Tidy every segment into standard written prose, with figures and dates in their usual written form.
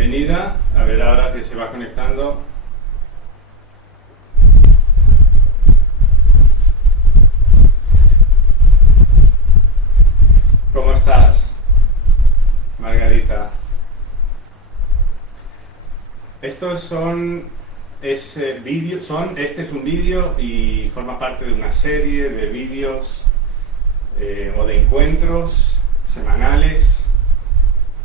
Bienvenida, a ver ahora que se va conectando. ¿Cómo estás, Margarita? Este es un vídeo y forma parte de una serie de vídeos o de encuentros semanales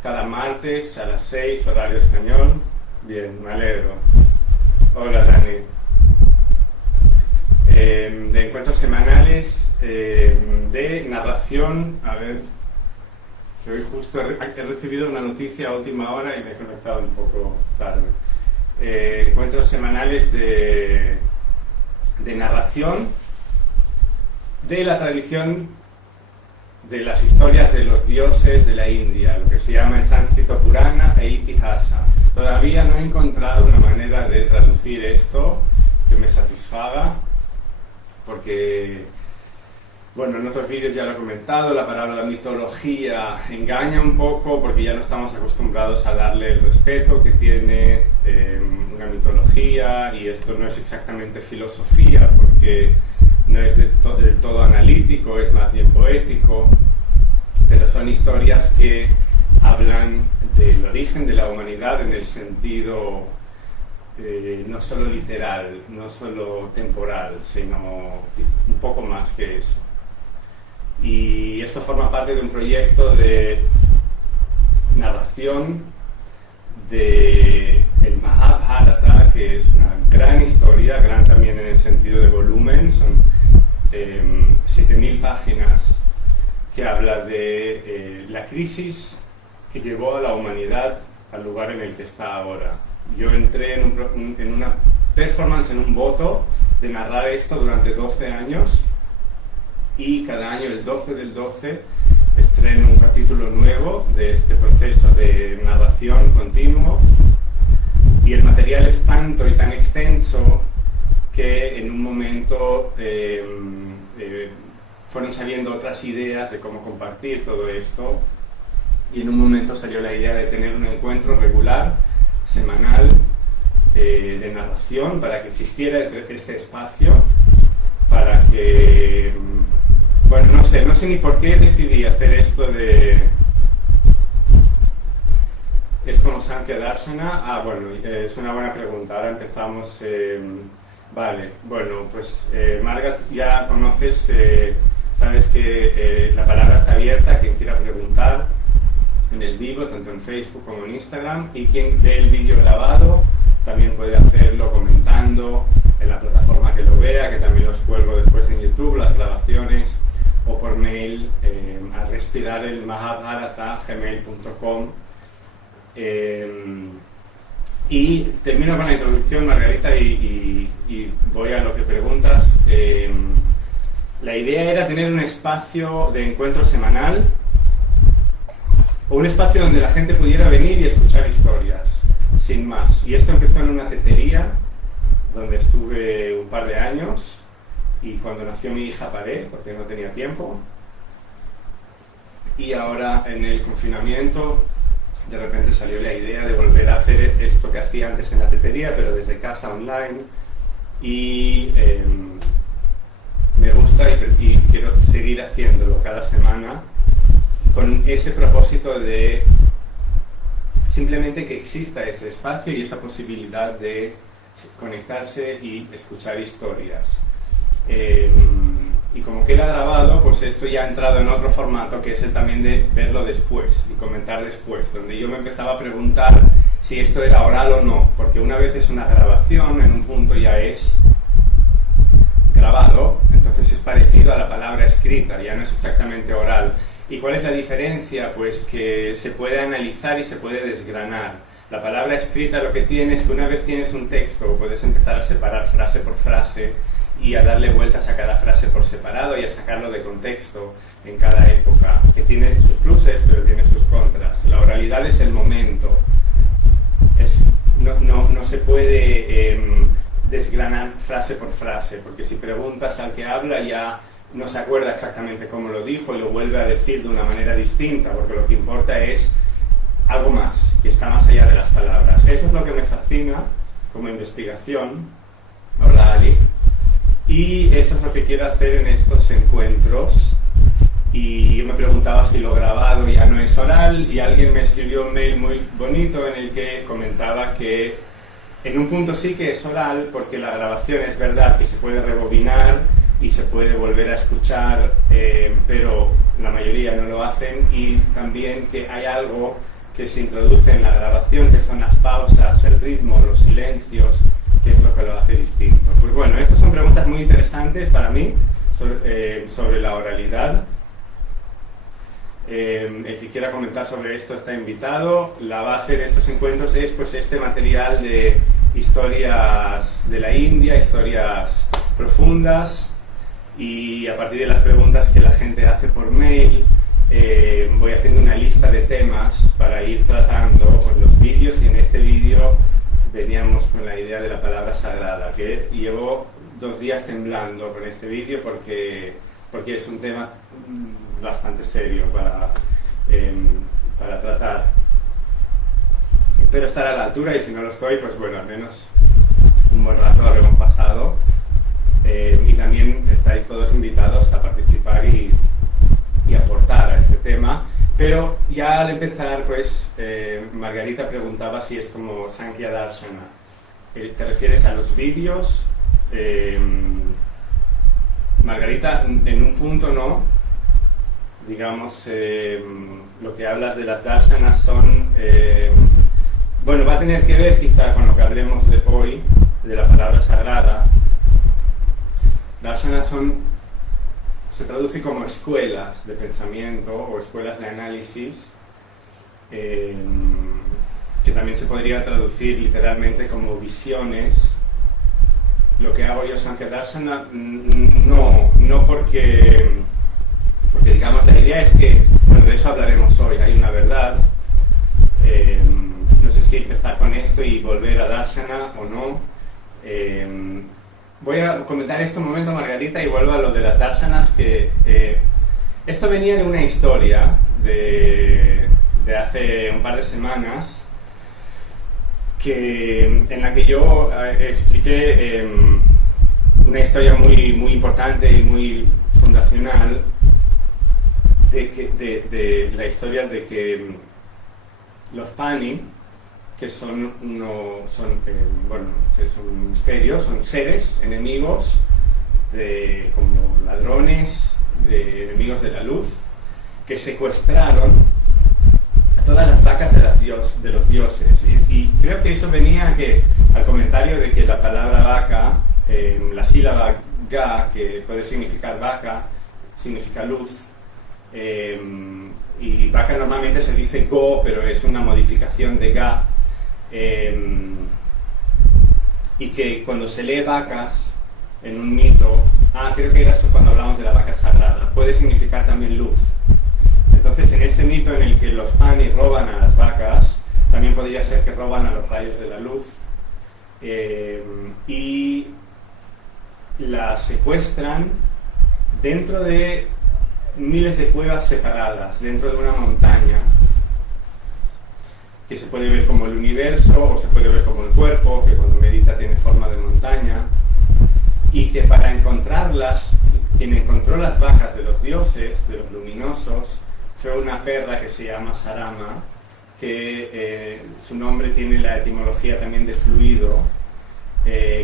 cada martes a las 6, horario español. Bien, me alegro. Hola, Dani. De encuentros semanales de narración. A ver, que hoy justo he recibido una noticia a última hora y me he conectado un poco tarde. Encuentros semanales de narración de la tradición de las historias de los dioses de la India, lo que se llama en sánscrito Purana e Itihasa. Todavía no he encontrado una manera de traducir esto que me satisfaga, porque, bueno, en otros vídeos ya lo he comentado, la palabra mitología engaña un poco porque ya no estamos acostumbrados a darle el respeto que tiene una mitología, y esto no es exactamente filosofía porque no es del todo analítico, es más bien poético, pero son historias que hablan del origen de la humanidad en el sentido no solo literal, no solo temporal, sino un poco más que eso. Y esto forma parte de un proyecto de narración de el Mahabharata, que es una gran historia, gran también en el sentido de volumen, son 7.000 páginas, que habla de la crisis que llevó a la humanidad al lugar en el que está ahora. Yo entré en una performance, en un voto de narrar esto durante 12 años, y cada año, el 12 del 12, estreno un capítulo nuevo de este proceso de narración continuo, y el material es tanto y tan extenso que en un momento fueron saliendo otras ideas de cómo compartir todo esto, y en un momento salió la idea de tener un encuentro regular, semanal, de narración, para que existiera este espacio, para que, bueno, no sé ni por qué decidí hacer esto de... ¿Es como Sankhya Darshana? Bueno, es una buena pregunta. Ahora empezamos. Vale, bueno, pues Marga, ya conoces, sabes que la palabra está abierta, quien quiera preguntar en el vivo, tanto en Facebook como en Instagram, y quien ve el vídeo grabado también puede hacerlo comentando en la plataforma que lo vea, que también los cuelgo después en YouTube, las grabaciones, o por mail a respirarelmahabharata@gmail.com. Y termino con la introducción, Margarita, y voy a lo que preguntas. La idea era tener un espacio de encuentro semanal, o un espacio donde la gente pudiera venir y escuchar historias, sin más. Y esto empezó en una tetería donde estuve un par de años, y cuando nació mi hija paré porque no tenía tiempo, y ahora en el confinamiento de repente salió la idea de volver a hacer esto que hacía antes en la tetería, pero desde casa, online, y me gusta y quiero seguir haciéndolo cada semana con ese propósito de simplemente que exista ese espacio y esa posibilidad de conectarse y escuchar historias. Y como queda grabado, pues esto ya ha entrado en otro formato, que es el también de verlo después y comentar después, donde yo me empezaba a preguntar si esto era oral o no, porque una vez es una grabación, en un punto ya es grabado, entonces es parecido a la palabra escrita, ya no es exactamente oral. ¿Y cuál es la diferencia? Pues que se puede analizar y se puede desgranar. La palabra escrita lo que tiene es que una vez tienes un texto, puedes empezar a separar frase por frase y a darle vueltas a cada frase por separado y a sacarlo de contexto en cada época, que tiene sus pluses pero tiene sus contras. La oralidad es el momento, no se puede desgranar frase por frase, porque si preguntas al que habla ya no se acuerda exactamente cómo lo dijo y lo vuelve a decir de una manera distinta, porque lo que importa es algo más, que está más allá de las palabras. Eso es lo que me fascina como investigación. Hola Ali. Y eso es lo que quiero hacer en estos encuentros. Y yo me preguntaba si lo grabado ya no es oral, y alguien me escribió un mail muy bonito en el que comentaba que en un punto sí que es oral, porque la grabación es verdad que se puede rebobinar y se puede volver a escuchar, pero la mayoría no lo hacen, y también que hay algo que se introduce en la grabación, que son las pausas, el ritmo, los silencios, que es lo que lo hace distinto. Pues bueno, estas son preguntas muy interesantes para mí sobre la oralidad. El que quiera comentar sobre esto está invitado. La base de estos encuentros es pues este material de historias de la India, historias profundas, y a partir de las preguntas que la gente hace por mail, voy haciendo una lista de temas para ir tratando con los vídeos, y en este vídeo veníamos con la idea de la palabra sagrada, que llevo 2 días temblando con este vídeo porque es un tema bastante serio para tratar. Espero estar a la altura, y si no lo estoy, pues bueno, al menos un buen rato lo habremos pasado. Y también estáis todos invitados a participar y aportar a este tema. Pero ya al empezar, pues Margarita preguntaba si es como Sankhya Darshana. ¿Te refieres a los vídeos? Margarita, en un punto no. Digamos, lo que hablas de las darshanas son... bueno, va a tener que ver quizá con lo que hablemos de hoy, de la palabra sagrada. Darshanas se traduce como escuelas de pensamiento o escuelas de análisis, que también se podría traducir literalmente como visiones. Lo que hago yo, Sankhya Darshana, no porque digamos, la idea es que, bueno, de eso hablaremos hoy, hay una verdad. No sé si empezar con esto y volver a Darshana o no. Voy a comentar esto un momento, Margarita, y vuelvo a lo de las darshanas, que esto venía de una historia de hace un par de semanas, en la que yo expliqué una historia muy importante y muy fundacional de la historia de que los Pani, que son misterios, son seres enemigos, como ladrones, enemigos de la luz, que secuestraron a todas las vacas de los dioses. Y creo que eso venía al comentario de que la palabra vaca, la sílaba ga, que puede significar vaca, significa luz. Y vaca normalmente se dice go, pero es una modificación de ga. Y que cuando se lee vacas en un mito, creo que era eso cuando hablamos de la vaca sagrada, puede significar también luz. Entonces, en este mito en el que los Pani roban a las vacas, también podría ser que roban a los rayos de la luz, y las secuestran dentro de miles de cuevas separadas, dentro de una montaña, que se puede ver como el universo o se puede ver como el cuerpo, que cuando medita tiene forma de montaña, y que para encontrarlas, quien encontró las vacas de los dioses, de los luminosos, fue una perra que se llama Sarama, que su nombre tiene la etimología también de fluido,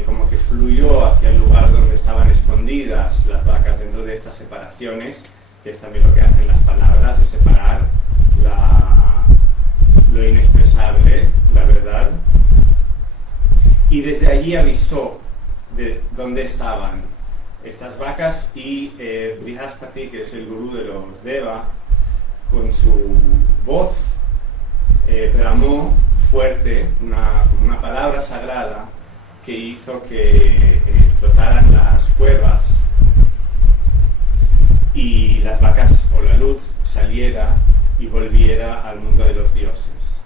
como que fluyó hacia el lugar donde estaban escondidas las vacas dentro de estas separaciones, que es también lo que hacen las palabras, de separar lo inexpresable, la verdad. Y desde allí avisó de dónde estaban estas vacas, y Brihaspati, que es el gurú de los Deva, con su voz bramó fuerte una palabra sagrada que hizo que explotaran las cuevas y las vacas o la luz saliera y volviera al mundo de los dioses,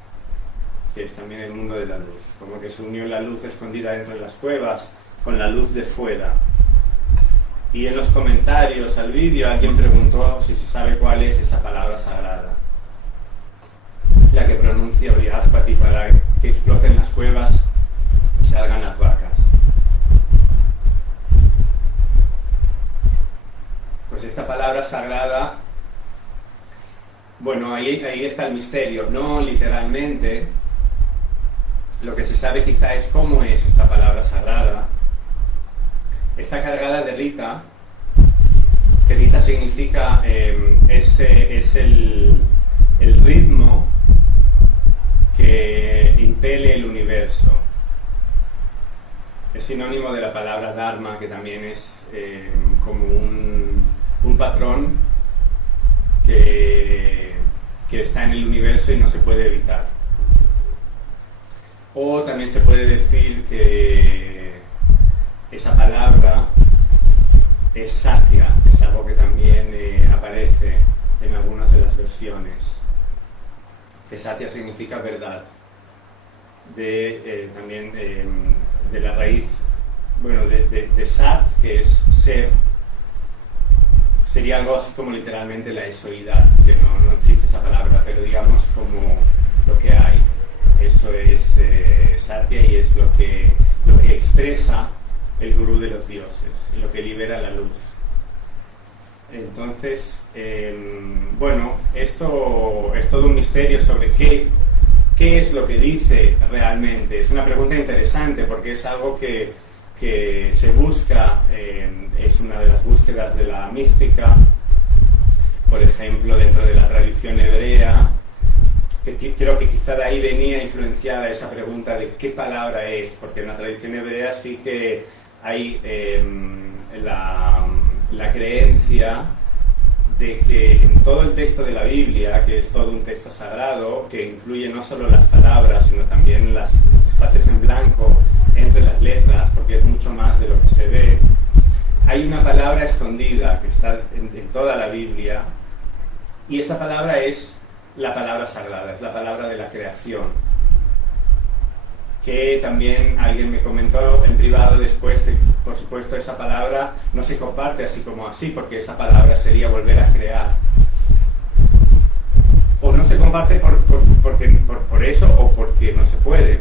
que es también el mundo de la luz, como que se unió la luz escondida dentro de las cuevas con la luz de fuera. Y en los comentarios al vídeo alguien preguntó si se sabe cuál es esa palabra sagrada, la que pronuncia anuncia Oriáspati para que exploten las cuevas y salgan las vacas. Pues esta palabra sagrada, bueno, ahí está el misterio, no literalmente. Lo que se sabe quizá es cómo es esta palabra sagrada. Está cargada de Rita, que Rita significa, es el ritmo que impele el universo. Es sinónimo de la palabra Dharma, que también es como un patrón que está en el universo y no se puede evitar. O también se puede decir que esa palabra es Satya, es algo que también aparece en algunas de las versiones. Que Satya significa verdad. También de la raíz, bueno, de Sat, que es ser. Sería algo así como literalmente la esoidad, que no existe esa palabra, pero digamos como lo que hay. Eso es Satya, y es lo que expresa el gurú de los dioses, y lo que libera la luz. Entonces, bueno, esto es todo un misterio sobre qué es lo que dice realmente. Es una pregunta interesante porque es algo que se busca, es una de las búsquedas de la mística, por ejemplo, dentro de la tradición hebrea, que creo que quizá de ahí venía influenciada esa pregunta de qué palabra es, porque en la tradición hebrea sí que hay la creencia de que en todo el texto de la Biblia, que es todo un texto sagrado, que incluye no solo las palabras, sino también los espacios en blanco entre las letras, porque es mucho más de lo que se ve, hay una palabra escondida que está en toda la Biblia, y esa palabra es la palabra sagrada, es la palabra de la creación, que también alguien me comentó en privado después que, por supuesto, esa palabra no se comparte así como así, porque esa palabra sería volver a crear. O no se comparte por eso, o porque no se puede,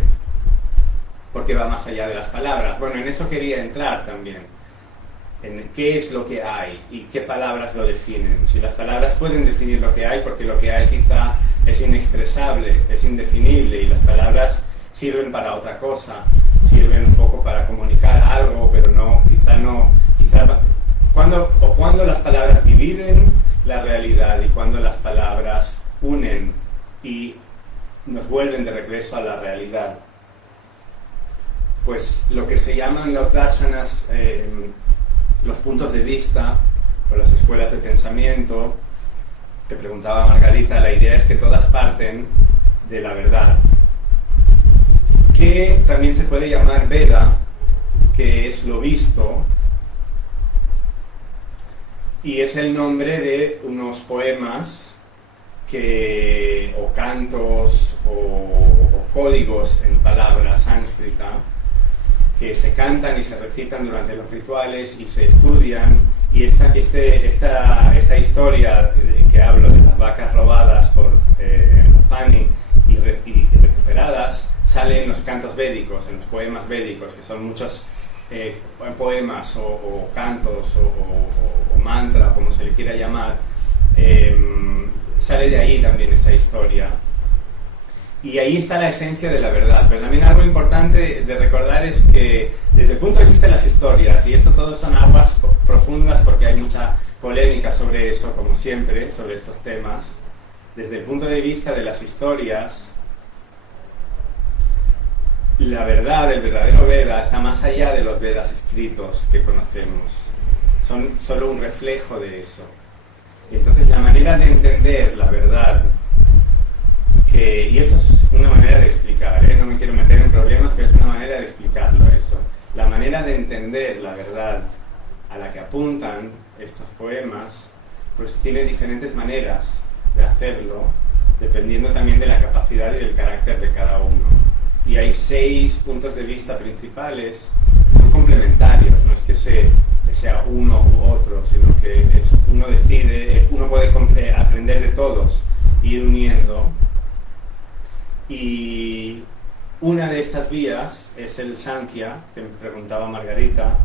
porque va más allá de las palabras. Bueno, en eso quería entrar también, en qué es lo que hay y qué palabras lo definen. Si las palabras pueden definir lo que hay, porque lo que hay quizá es inexpresable, es indefinible, y las palabras sirven para otra cosa, sirven un poco para comunicar algo, pero cuando las palabras dividen la realidad y cuando las palabras unen y nos vuelven de regreso a la realidad. Pues lo que se llaman los darshanas, los puntos de vista o las escuelas de pensamiento, que preguntaba Margarita, la idea es que todas parten de la verdad, que también se puede llamar Veda, que es lo visto, y es el nombre de unos poemas o cantos o códigos en palabra sánscrita que se cantan y se recitan durante los rituales y se estudian, y esta historia que hablo de las vacas robadas por Pani y recuperadas sale en los cantos védicos, en los poemas védicos, que son muchos poemas o cantos o mantra, como se le quiera llamar. Sale de ahí también esa historia. Y ahí está la esencia de la verdad. Pero también algo importante de recordar es que desde el punto de vista de las historias, y esto todo son aguas profundas porque hay mucha polémica sobre eso, como siempre, sobre estos temas, desde el punto de vista de las historias, la verdad, el verdadero Veda, está más allá de los Vedas escritos que conocemos. Son solo un reflejo de eso. Y entonces la manera de entender la verdad, y eso es una manera de explicar, no me quiero meter en problemas, pero es una manera de explicarlo eso. La manera de entender la verdad a la que apuntan estos poemas, pues tiene diferentes maneras de hacerlo, dependiendo también de la capacidad y del carácter de cada uno. Y hay 6 puntos de vista principales, son complementarios, no es que sea uno u otro, sino que uno decide, uno puede aprender de todos, ir uniendo. Y una de estas vías es el Sankhya, que me preguntaba Margarita,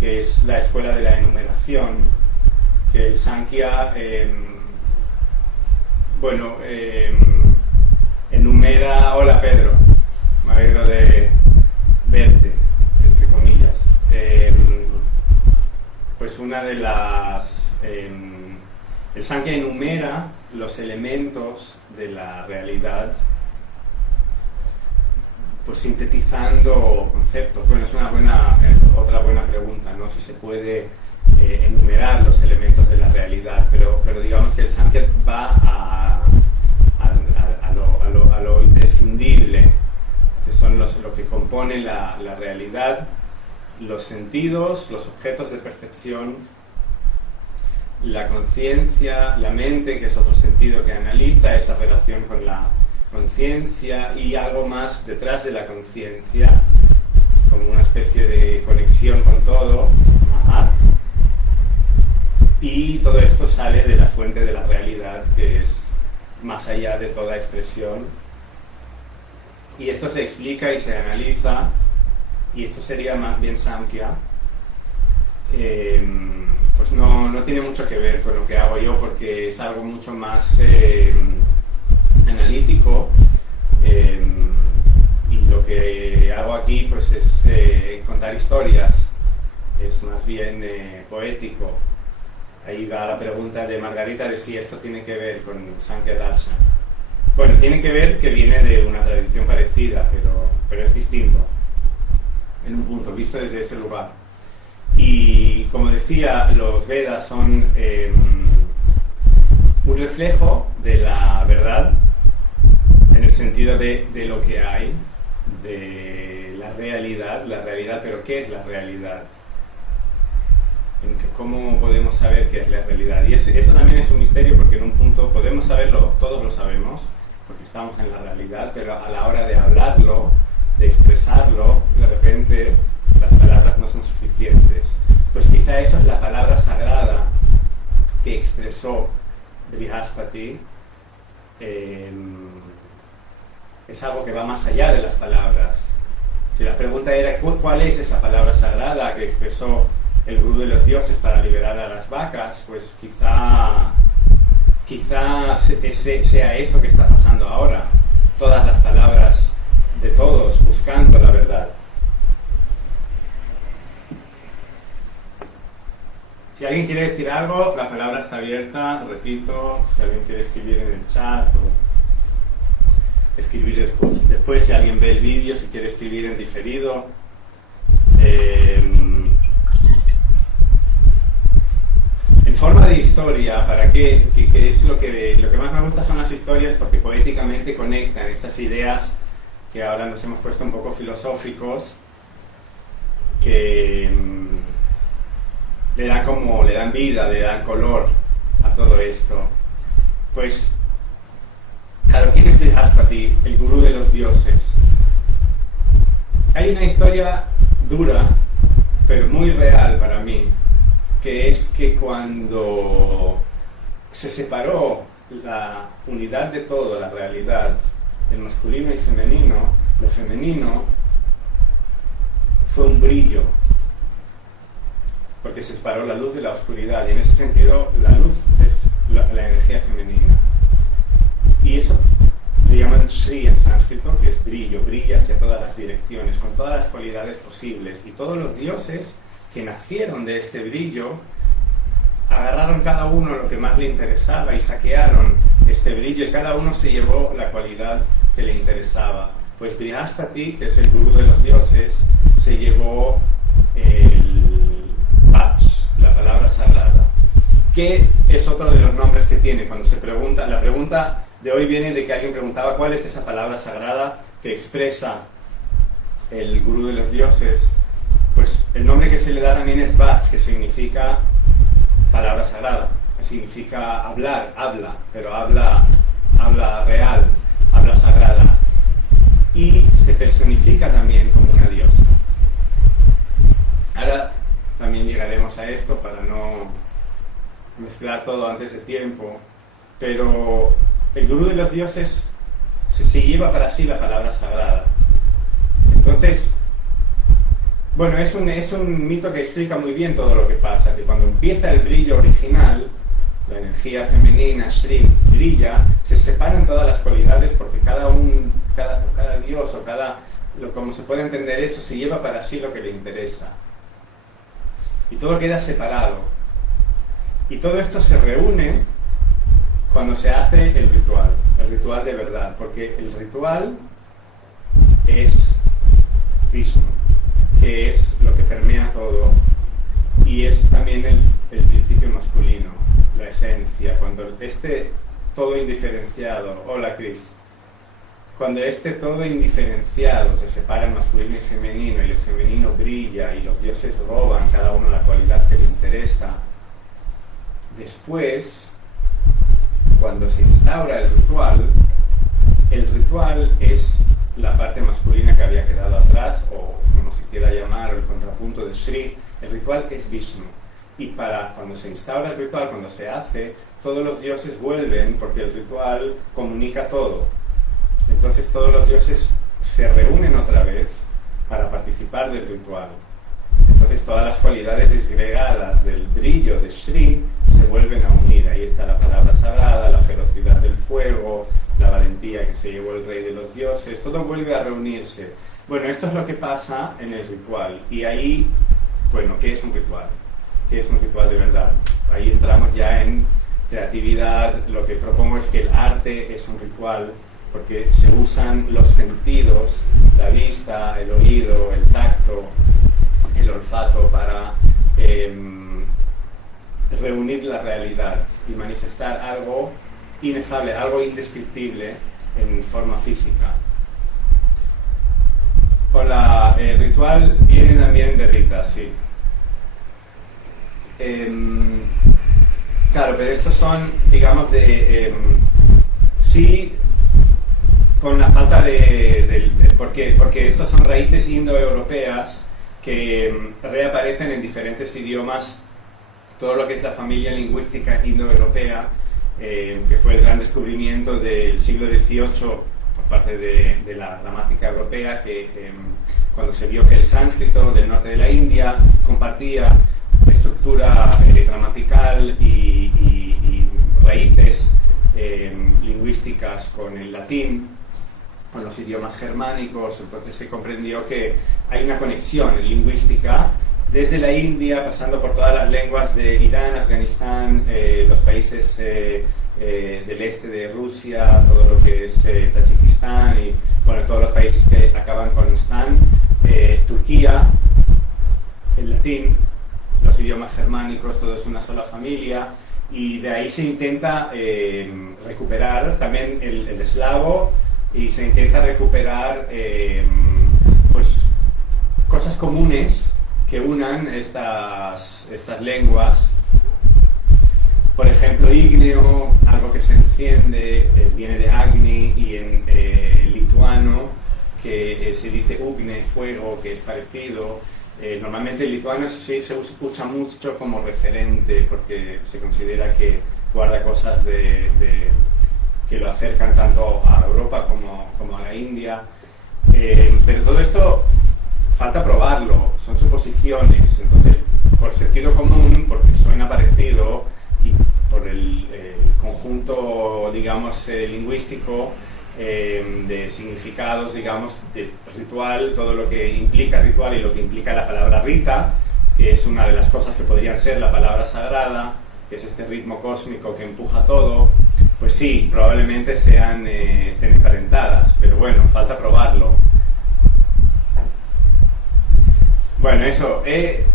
que es la escuela de la enumeración, que el Sankhya, enumera. Hola Pedro, me alegro de verte, entre comillas. Pues una de las... el Sankhya enumera los elementos de la realidad, pues sintetizando conceptos. Bueno, es otra buena pregunta, ¿no? Si se puede enumerar los elementos de la realidad, pero digamos que el Sankhya va a lo imprescindible, que son lo que compone la realidad, los sentidos, los objetos de percepción, la conciencia, la mente, que es otro sentido que analiza esa relación con la conciencia, y algo más detrás de la conciencia, como una especie de conexión con todo, Mahat. Y todo esto sale de la fuente de la realidad, que es más allá de toda expresión. Y esto se explica y se analiza, y esto sería más bien Samkhya. Pues no tiene mucho que ver con lo que hago yo, porque es algo mucho más analítico, y lo que hago aquí pues es contar historias, es más bien poético. Ahí va la pregunta de Margarita de si esto tiene que ver con Sankhya Darshan. Bueno, tiene que ver, que viene de una tradición parecida, pero es distinto en un punto, visto desde ese lugar. Y como decía, los Vedas son un reflejo de la verdad, en el sentido de lo que hay, de la realidad, pero ¿qué es la realidad? ¿Cómo podemos saber qué es la realidad? Y eso también es un misterio, porque en un punto podemos saberlo, todos lo sabemos, porque estamos en la realidad, pero a la hora de hablarlo, de expresarlo, de repente las palabras no son suficientes. Pues quizá eso es la palabra sagrada que expresó Brihaspati. Es algo que va más allá de las palabras. Si la pregunta era ¿cuál es esa palabra sagrada que expresó el gurú de los dioses para liberar a las vacas? Pues quizá sea eso que está pasando ahora. Todas las palabras de todos buscando la verdad. Si alguien quiere decir algo, la palabra está abierta, repito. Si alguien quiere escribir en el chat o escribir después si alguien ve el vídeo, si quiere escribir en diferido. En forma de historia, ¿para qué? ¿Qué es lo que más me gusta? Son las historias, porque poéticamente conectan estas ideas que ahora nos hemos puesto un poco filosóficos, que le dan vida, le dan color a todo esto. Pues, claro, ¿quién es Brihaspati, el gurú de los dioses? Hay una historia dura, pero muy real para mí, que es que cuando se separó la unidad de todo, la realidad, el masculino y femenino, lo femenino fue un brillo, porque se separó la luz de la oscuridad, y en ese sentido la luz es la energía femenina. Y eso le llaman Shri en sánscrito, que es brillo, brilla hacia todas las direcciones, con todas las cualidades posibles. Y todos los dioses que nacieron de este brillo agarraron cada uno lo que más le interesaba y saquearon este brillo, y cada uno se llevó la cualidad que le interesaba. Pues Brihaspati, que es el gurú de los dioses, se llevó el Vach, la palabra sagrada, que es otro de los nombres que tiene. Cuando se pregunta, la pregunta de hoy viene de que alguien preguntaba cuál es esa palabra sagrada que expresa el gurú de los dioses. Pues el nombre que se le da también es Vach, que significa palabra sagrada, que significa hablar, habla, pero habla real, habla sagrada, y se personifica también como una diosa. Ahora también llegaremos a esto para no mezclar todo antes de tiempo, pero el gurú de los dioses se lleva para sí la palabra sagrada. Entonces, bueno, es un mito que explica muy bien todo lo que pasa, que cuando empieza el brillo original, la energía femenina, Shri, brilla, se separan todas las cualidades porque cada dios o como se puede entender eso, se lleva para sí lo que le interesa. Y todo queda separado. Y todo esto se reúne cuando se hace el ritual de verdad, porque el ritual es Vishnu, que es lo que permea todo, y es también el principio masculino, la esencia. Cuando este todo indiferenciado, hola Cris, cuando este todo indiferenciado se separa el masculino y femenino, y el femenino brilla y los dioses roban cada uno la cualidad que le interesa, después, cuando se instaura el ritual es la parte masculina que había quedado atrás, o como se quiera llamar, el contrapunto de Shri. El ritual es Vishnu. Y cuando se instaura el ritual, cuando se hace, todos los dioses vuelven porque el ritual comunica todo. Entonces todos los dioses se reúnen otra vez para participar del ritual. Entonces todas las cualidades disgregadas del brillo de Shri se vuelven a unir. Ahí está la palabra sagrada, la ferocidad del fuego, la valentía que se llevó el rey de los dioses, todo vuelve a reunirse. Bueno, esto es lo que pasa en el ritual. Y ahí, bueno, ¿qué es un ritual? ¿Qué es un ritual de verdad? Ahí entramos ya en creatividad. Lo que propongo es que el arte es un ritual, porque se usan los sentidos, la vista, el oído, el tacto, el olfato para reunir la realidad y manifestar algo inefable, algo indescriptible en forma física. Hola, el ritual viene también de Rita, sí. Claro, pero estos son, digamos, sí, con la falta porque estos son raíces indoeuropeas que reaparecen en diferentes idiomas. Todo lo que es la familia lingüística indoeuropea, que fue el gran descubrimiento del siglo XVIII por parte de la gramática europea, que cuando se vio que el sánscrito del norte de la India compartía estructura gramatical y raíces lingüísticas con el latín, con los idiomas germánicos. Entonces se comprendió que hay una conexión lingüística desde la India, pasando por todas las lenguas de Irán, Afganistán, los países del este de Rusia, todo lo que es Tayikistán y bueno, todos los países que acaban con Stan, Turquía, el latín, los idiomas germánicos, todo es una sola familia, y de ahí se intenta recuperar también el eslavo, y se intenta recuperar pues cosas comunes que unan estas lenguas. Por ejemplo, ígneo, algo que se enciende, viene de Agni, y en lituano, que se dice ugne, fuego, que es parecido. Normalmente el lituano se escucha mucho como referente, porque se considera que guarda cosas que lo acercan tanto a Europa como a la India. Pero todo esto falta probarlo, son suposiciones. Entonces, por sentido común, porque suena parecido, y por el conjunto, digamos, lingüístico, de significados, digamos, de ritual, todo lo que implica ritual y lo que implica la palabra Rita, que es una de las cosas que podrían ser la palabra sagrada, que es este ritmo cósmico que empuja todo, pues sí, probablemente estén emparentadas, pero bueno, falta probarlo. Bueno, eso,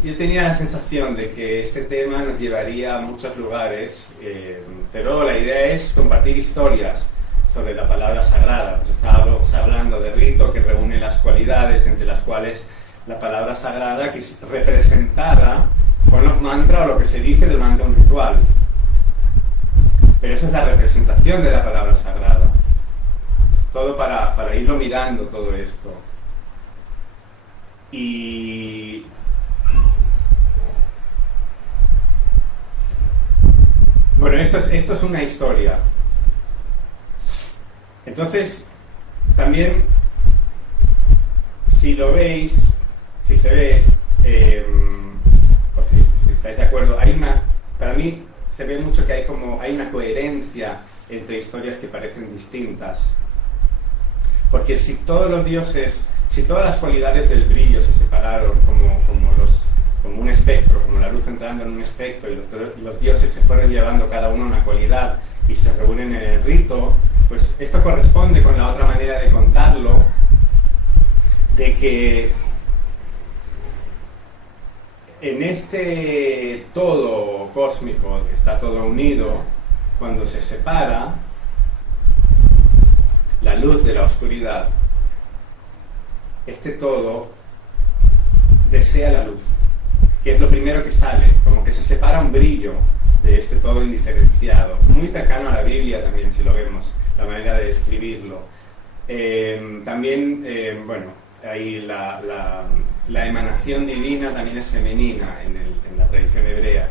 yo tenía la sensación de que este tema nos llevaría a muchos lugares, pero la idea es compartir historias sobre la palabra sagrada. Pues estábamos hablando de rito, que reúne las cualidades, entre las cuales la palabra sagrada, que es representada con los mantras o lo que se dice durante un ritual. Pero eso es la representación de la palabra sagrada. Es todo para irlo mirando todo esto. Y bueno, esto es una historia. Entonces, También, si lo veis, si se ve, o si estáis de acuerdo, para mí se ve mucho que hay una coherencia entre historias que parecen distintas. Porque si todos los dioses, si todas las cualidades del brillo se separaron como un espectro, como la luz entrando en un espectro, y los dioses se fueron llevando cada uno una cualidad y se reúnen en el rito, pues esto corresponde con la otra manera de contarlo, de que en este todo cósmico, que está todo unido, cuando se separa la luz de la oscuridad, este todo desea la luz, que es lo primero que sale, como que se separa un brillo de este todo indiferenciado, muy cercano a la Biblia también, si lo vemos, la manera de describirlo. También, ahí la emanación divina también es femenina en la tradición hebrea.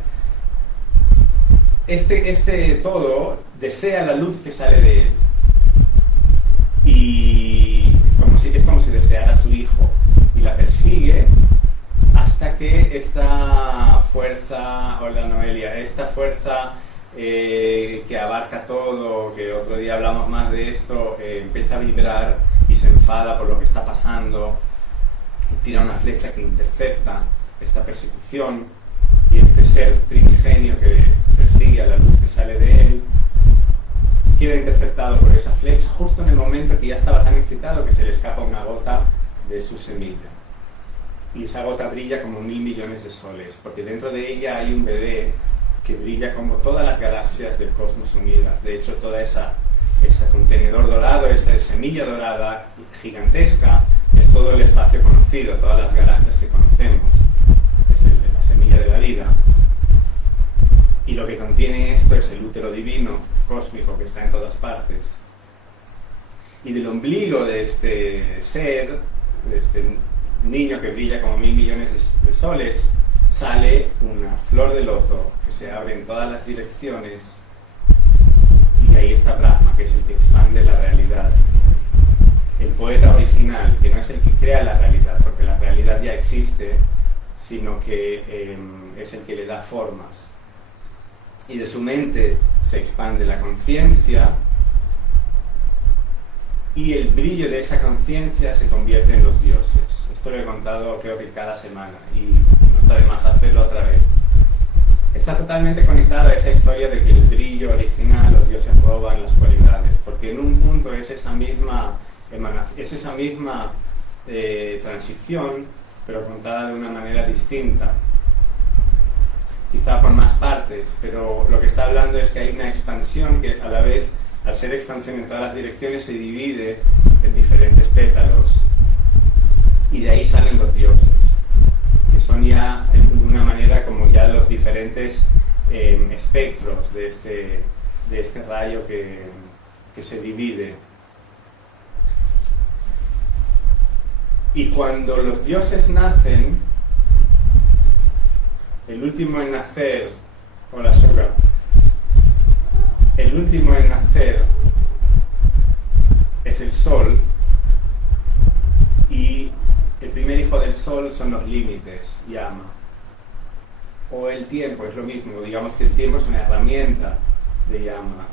Este todo desea la luz que sale de él, y es como si deseara a su hijo, y la persigue hasta que esta fuerza, hola Noelia, esta fuerza que abarca todo, que otro día hablamos más de esto, empieza a vibrar y se enfada por lo que está pasando, tira una flecha que intercepta esta persecución, y este ser primigenio que persigue a la luz que sale de él queda interceptado por esa flecha justo en el momento que ya estaba tan excitado que se le escapa una gota de su semilla, y esa gota brilla como 1.000 millones de soles, porque dentro de ella hay un bebé que brilla como todas las galaxias del cosmos unidas. De hecho, toda ese contenedor dorado, esa semilla dorada gigantesca, es todo el espacio conocido, todas las galaxias que conocemos, es la semilla de la vida. Y lo que contiene esto es el útero divino, cósmico, que está en todas partes. Y del ombligo de este ser, de este niño que brilla como 1.000 millones de soles, sale una flor de loto que se abre en todas las direcciones, y ahí está Brahma, que es el que expande la realidad. El poeta original, que no es el que crea la realidad, porque la realidad ya existe, sino que es el que le da formas. Y de su mente se expande la conciencia, y el brillo de esa conciencia se convierte en los dioses. Esto lo he contado creo que cada semana, y no está de más hacerlo otra vez. Está totalmente conectado a esa historia de que el brillo original, los dioses roban las cualidades, porque en un punto es esa misma transición, pero contada de una manera distinta, quizá por más partes, pero lo que está hablando es que hay una expansión que a la vez, al ser expansión en todas las direcciones, se divide en diferentes pétalos, y de ahí salen los dioses, que son ya de una manera como ya los diferentes espectros de este rayo que se divide. Y cuando los dioses nacen, el último en nacer, hola Suga, el último en nacer es el sol, y el primer hijo del sol son los límites, Yama. O el tiempo, es lo mismo, digamos que el tiempo es una herramienta de Yama,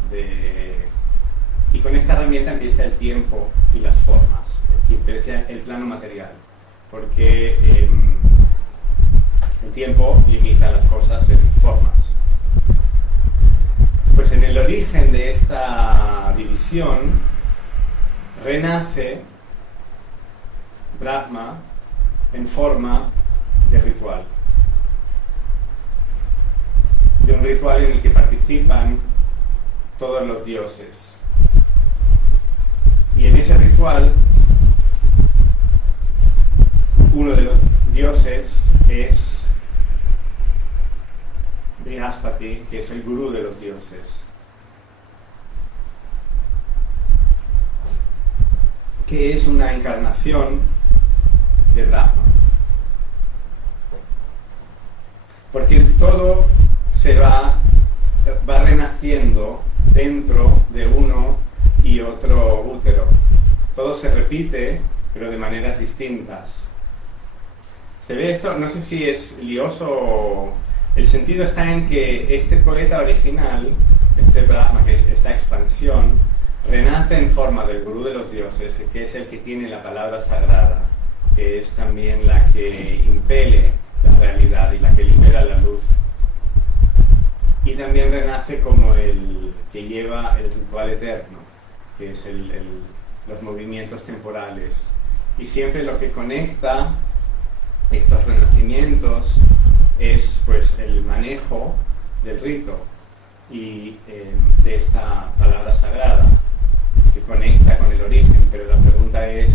y con esta herramienta empieza el tiempo y las formas, y empieza el plano material, porque el tiempo limita las cosas en formas. Pues en el origen de esta división renace Brahma en forma de ritual, de un ritual en el que participan todos los dioses, y en ese ritual uno de los dioses es Brihaspati, que es el gurú de los dioses, que es una encarnación de Brahma, porque todo se va renaciendo dentro de uno y otro útero. todo se repite, pero de maneras distintas. Se ve esto, no sé si es lioso o... El sentido está en que este poeta original, este Brahma, que es esta expansión, renace en forma del gurú de los dioses, que es el que tiene la palabra sagrada, que es también la que impele la realidad y la que libera la luz. Y también renace como el que lleva el ritual eterno, que es los movimientos temporales. Y siempre lo que conecta estos renacimientos es pues el manejo del rito y de esta palabra sagrada que conecta con el origen, pero la pregunta es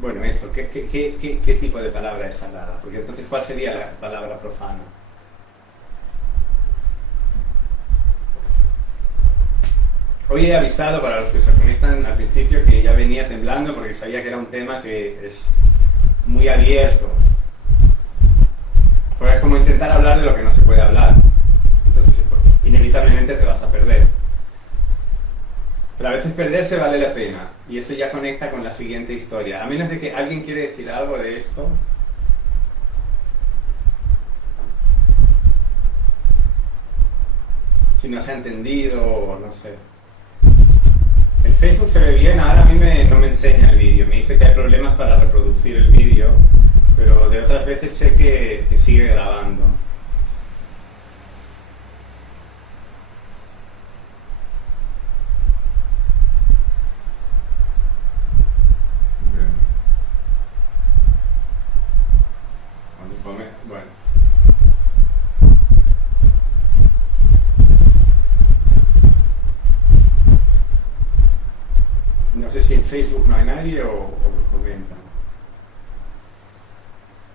bueno, esto, ¿qué tipo de palabra es sagrada? Porque entonces, ¿cuál sería la palabra profana? Hoy he avisado para los que se conectan al principio que ya venía temblando porque sabía que era un tema que es muy abierto. Pues es como intentar hablar de lo que no se puede hablar. Entonces, inevitablemente te vas a perder. Pero a veces perderse vale la pena. Y eso ya conecta con la siguiente historia. A menos de que alguien quiere decir algo de esto. Si no se ha entendido o no sé. El Facebook se ve bien, ahora a mí no me enseña el vídeo. Me dice que hay problemas para reproducir el vídeo. Pero de otras veces sé que sigue grabando. Bueno. No sé si en Facebook no hay nadie o me comentan.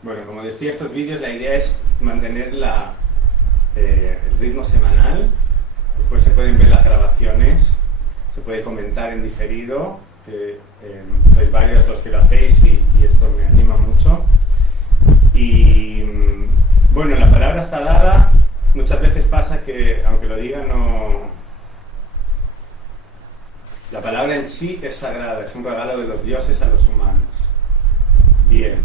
Bueno, como decía, estos vídeos la idea es mantener el ritmo semanal. Después se pueden ver las grabaciones, se puede comentar en diferido, que sois varios los que lo hacéis y esto me anima mucho. Y bueno, la palabra sagrada muchas veces pasa que, aunque lo diga, no... La palabra en sí es sagrada, es un regalo de los dioses a los humanos. Bien.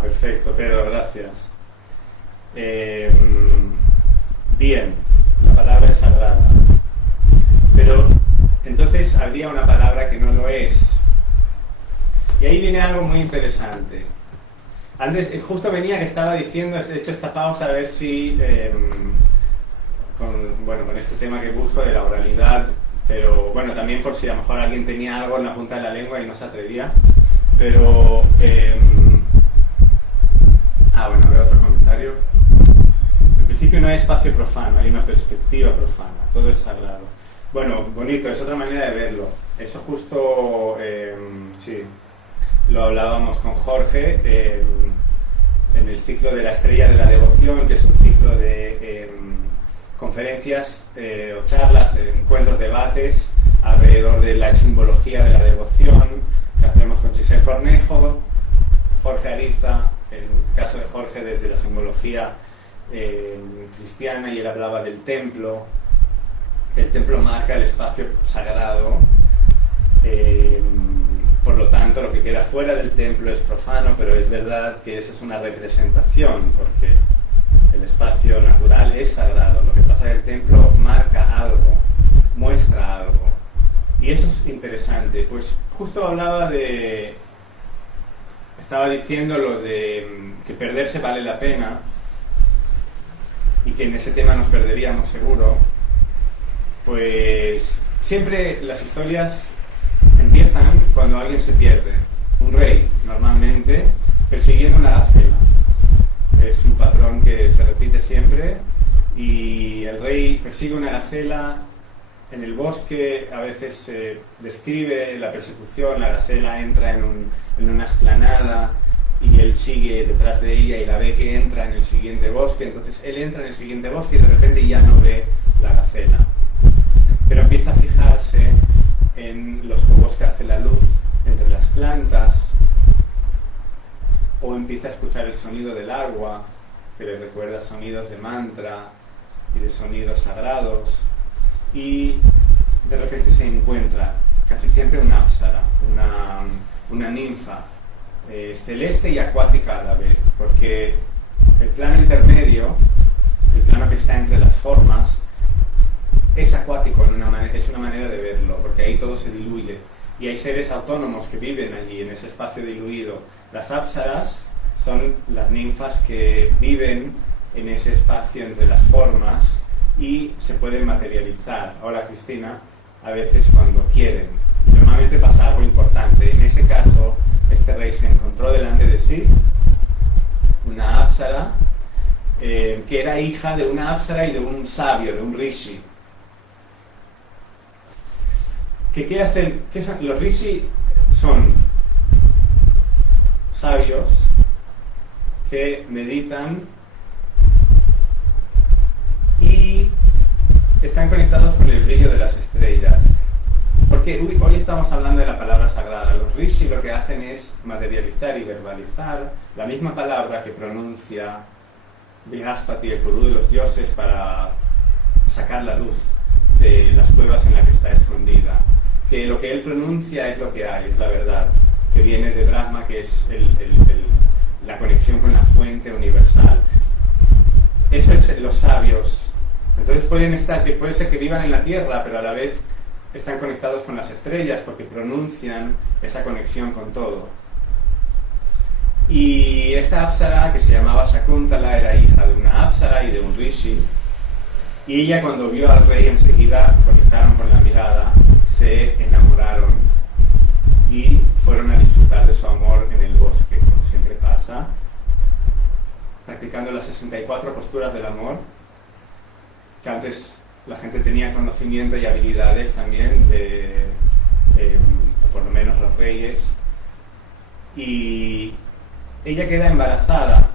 Perfecto, Pedro, gracias. Bien, la palabra es sagrada. Pero entonces habría una palabra que no lo es. Y ahí viene algo muy interesante. Antes, justo venía que estaba diciendo, he hecho esta pausa a ver si, con este tema que busco de la oralidad, pero bueno, también por si a lo mejor alguien tenía algo en la punta de la lengua y no se atrevía. Pero, bueno, a ver otro comentario. En principio no hay espacio profano, hay una perspectiva profana, todo es sagrado. Bueno, bonito, es otra manera de verlo. Eso justo, sí, lo hablábamos con Jorge en el ciclo de la estrella de la devoción, que es un ciclo de conferencias o charlas, encuentros, debates alrededor de la simbología de la devoción que hacemos con Giselle Cornejo, Jorge Ariza, en el caso de Jorge desde la simbología cristiana, y él hablaba del templo. El templo marca el espacio sagrado, por lo tanto lo que queda fuera del templo es profano, pero es verdad que esa es una representación, porque el espacio natural es sagrado. Lo que pasa es que el templo marca algo, muestra algo, y eso es interesante. Pues justo estaba diciendo lo de que perderse vale la pena, y que en ese tema nos perderíamos seguro. Pues siempre las historias empiezan cuando alguien se pierde. Un rey, normalmente, persiguiendo una gacela. Es un patrón que se repite siempre, y el rey persigue una gacela en el bosque. A veces se describe la persecución, la gacela entra en una explanada y él sigue detrás de ella y la ve que entra en el siguiente bosque. Entonces él entra en el siguiente bosque y de repente ya no ve la gacela, pero empieza a fijarse en los juegos que hace la luz entre las plantas, o empieza a escuchar el sonido del agua que le recuerda sonidos de mantra, y de sonidos sagrados, y de repente se encuentra casi siempre una ápsara, una ninfa, celeste y acuática a la vez, porque el plano intermedio, el plano que está entre las formas, es acuático, es una manera de verlo, porque ahí todo se diluye y hay seres autónomos que viven allí en ese espacio diluido. Las ápsaras son las ninfas que viven en ese espacio entre las formas y se pueden materializar. Ahora, Cristina, a veces cuando quieren. Normalmente pasa algo importante. En ese caso, este rey se encontró delante de sí una ápsara que era hija de una ápsara y de un sabio, de un rishi. ¿Qué quiere hacer? Los rishi son sabios que meditan y están conectados con el brillo de las estrellas. Porque hoy estamos hablando de la palabra sagrada. Los rishi lo que hacen es materializar y verbalizar la misma palabra que pronuncia Brihaspati, el gurú de los dioses, para sacar la luz de las cuevas en las que está escondida. Que lo que él pronuncia es lo que hay, es la verdad, que viene de Brahma, que es la conexión con la fuente universal. Eso es los sabios. Entonces puede ser que vivan en la tierra, pero a la vez están conectados con las estrellas porque pronuncian esa conexión con todo. Y esta ápsara, que se llamaba Shakuntala, era hija de una ápsara y de un rishi, y ella, cuando vio al rey, enseguida conectaron con la mirada, se enamoraron y fueron a disfrutar de su amor en el bosque, como siempre pasa, practicando las 64 posturas del amor, que antes la gente tenía conocimiento y habilidades también, por lo menos los reyes. Y ella queda embarazada.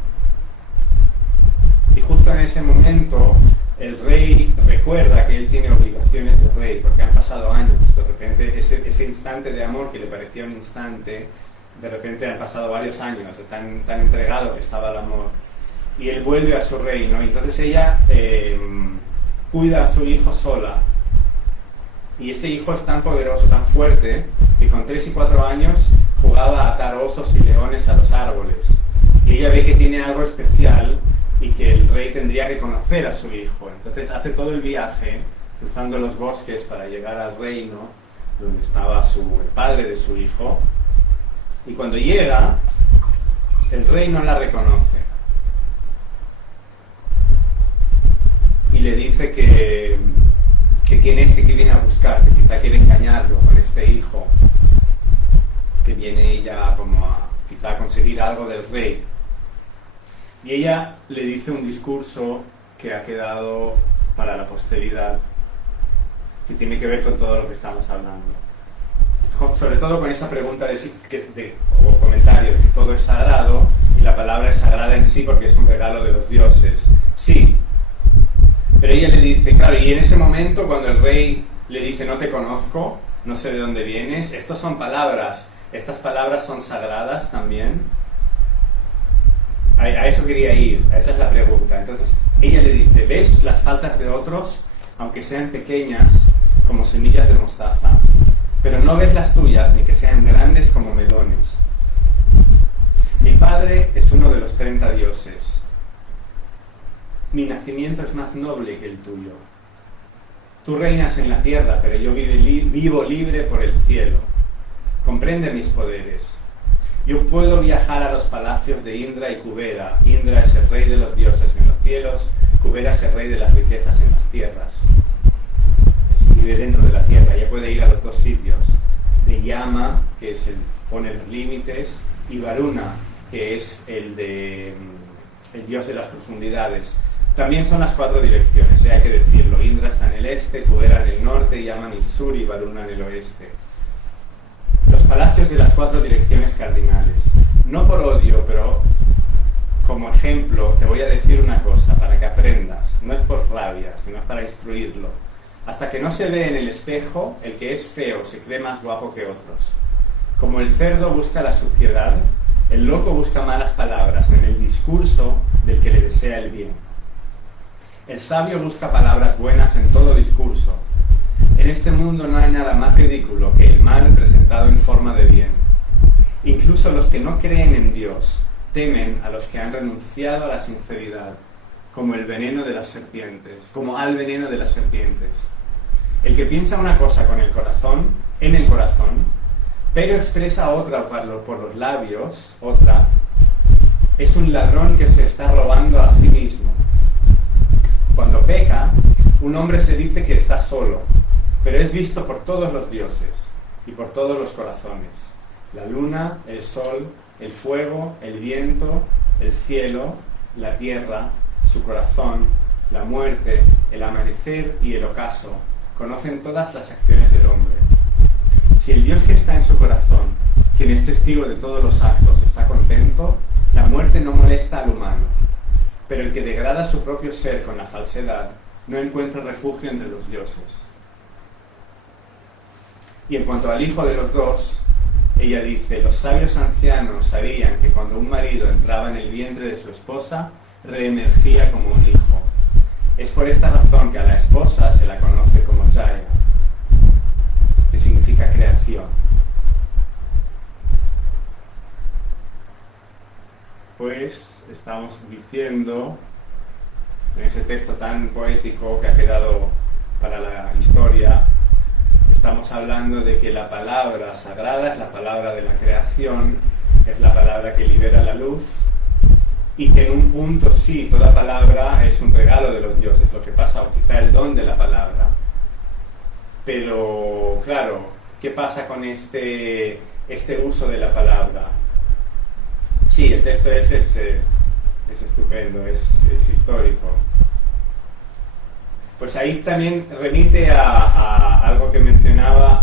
Y justo en ese momento el rey recuerda que él tiene obligaciones de rey, porque han pasado años. De repente ese instante de amor que le parecía un instante, de repente han pasado varios años, tan entregado que estaba al amor. Y él vuelve a su reino. Y entonces ella cuida a su hijo sola, y ese hijo es tan poderoso, tan fuerte, que con 3 y 4 años jugaba a atar osos y leones a los árboles, y ella ve que tiene algo especial y que el rey tendría que conocer a su hijo. Entonces hace todo el viaje cruzando los bosques para llegar al reino donde estaba el padre de su hijo, y cuando llega, el rey no la reconoce y le dice que quién es, que viene a buscar, que quizá quiere engañarlo con este hijo, que viene ella quizá a conseguir algo del rey. Y ella le dice un discurso que ha quedado para la posteridad, que tiene que ver con todo lo que estamos hablando. Sobre todo con esa pregunta o comentario de que todo es sagrado, y la palabra es sagrada en sí porque es un regalo de los dioses. Sí. Pero ella le dice, claro, y en ese momento cuando el rey le dice no te conozco, no sé de dónde vienes, estas son palabras, estas palabras son sagradas también. A eso quería ir, esa es la pregunta. Entonces ella le dice, ¿ves las faltas de otros, aunque sean pequeñas como semillas de mostaza? Pero no ves las tuyas, ni que sean grandes como melones. Mi padre es uno de los 30 dioses. Mi nacimiento es más noble que el tuyo. Tú reinas en la tierra, pero yo vivo libre por el cielo. Comprende mis poderes. Yo puedo viajar a los palacios de Indra y Kubera. Indra es el rey de los dioses en los cielos, Kubera es el rey de las riquezas en las tierras. Vive dentro de la tierra, ella puede ir a los dos sitios. De Yama, que es el pone los límites, y Varuna, que es el dios de las profundidades. También son las 4 direcciones, hay que decirlo. Indra está en el este, Kubera en el norte, Yama en el sur y Varuna en el oeste. Los palacios de las 4 direcciones cardinales. No por odio, pero como ejemplo te voy a decir una cosa para que aprendas. No es por rabia, sino es para instruirlo. Hasta que no se ve en el espejo, el que es feo se cree más guapo que otros. Como el cerdo busca la suciedad, el loco busca malas palabras en el discurso del que le desea el bien. El sabio busca palabras buenas en todo discurso. En este mundo no hay nada más ridículo que el mal presentado en forma de bien. Incluso los que no creen en Dios temen a los que han renunciado a la sinceridad, como el veneno de las serpientes, como al veneno de las serpientes. El que piensa una cosa con el corazón, en el corazón, pero expresa otra por los labios, otra, es un ladrón que se está robando a sí mismo. Cuando peca, un hombre se dice que está solo, pero es visto por todos los dioses y por todos los corazones. La luna, el sol, el fuego, el viento, el cielo, la tierra, su corazón, la muerte, el amanecer y el ocaso, conocen todas las acciones del hombre. Si el Dios que está en su corazón, quien es testigo de todos los actos, está contento, la muerte no molesta al humano. Pero el que degrada su propio ser con la falsedad no encuentra refugio entre los dioses. Y en cuanto al hijo de los dos, ella dice: los sabios ancianos sabían que cuando un marido entraba en el vientre de su esposa, reemergía como un hijo. Es por esta razón que a la esposa se la conoce como Jaya, que significa creación. Pues estamos diciendo, en ese texto tan poético que ha quedado para la historia, estamos hablando de que la palabra sagrada es la palabra de la creación, es la palabra que libera la luz, y que en un punto sí, toda palabra es un regalo de los dioses, lo que pasa, o quizá el don de la palabra. Pero, claro, ¿qué pasa con este uso de la palabra? Sí, el texto es estupendo, es histórico. Pues ahí también remite a algo que mencionaba,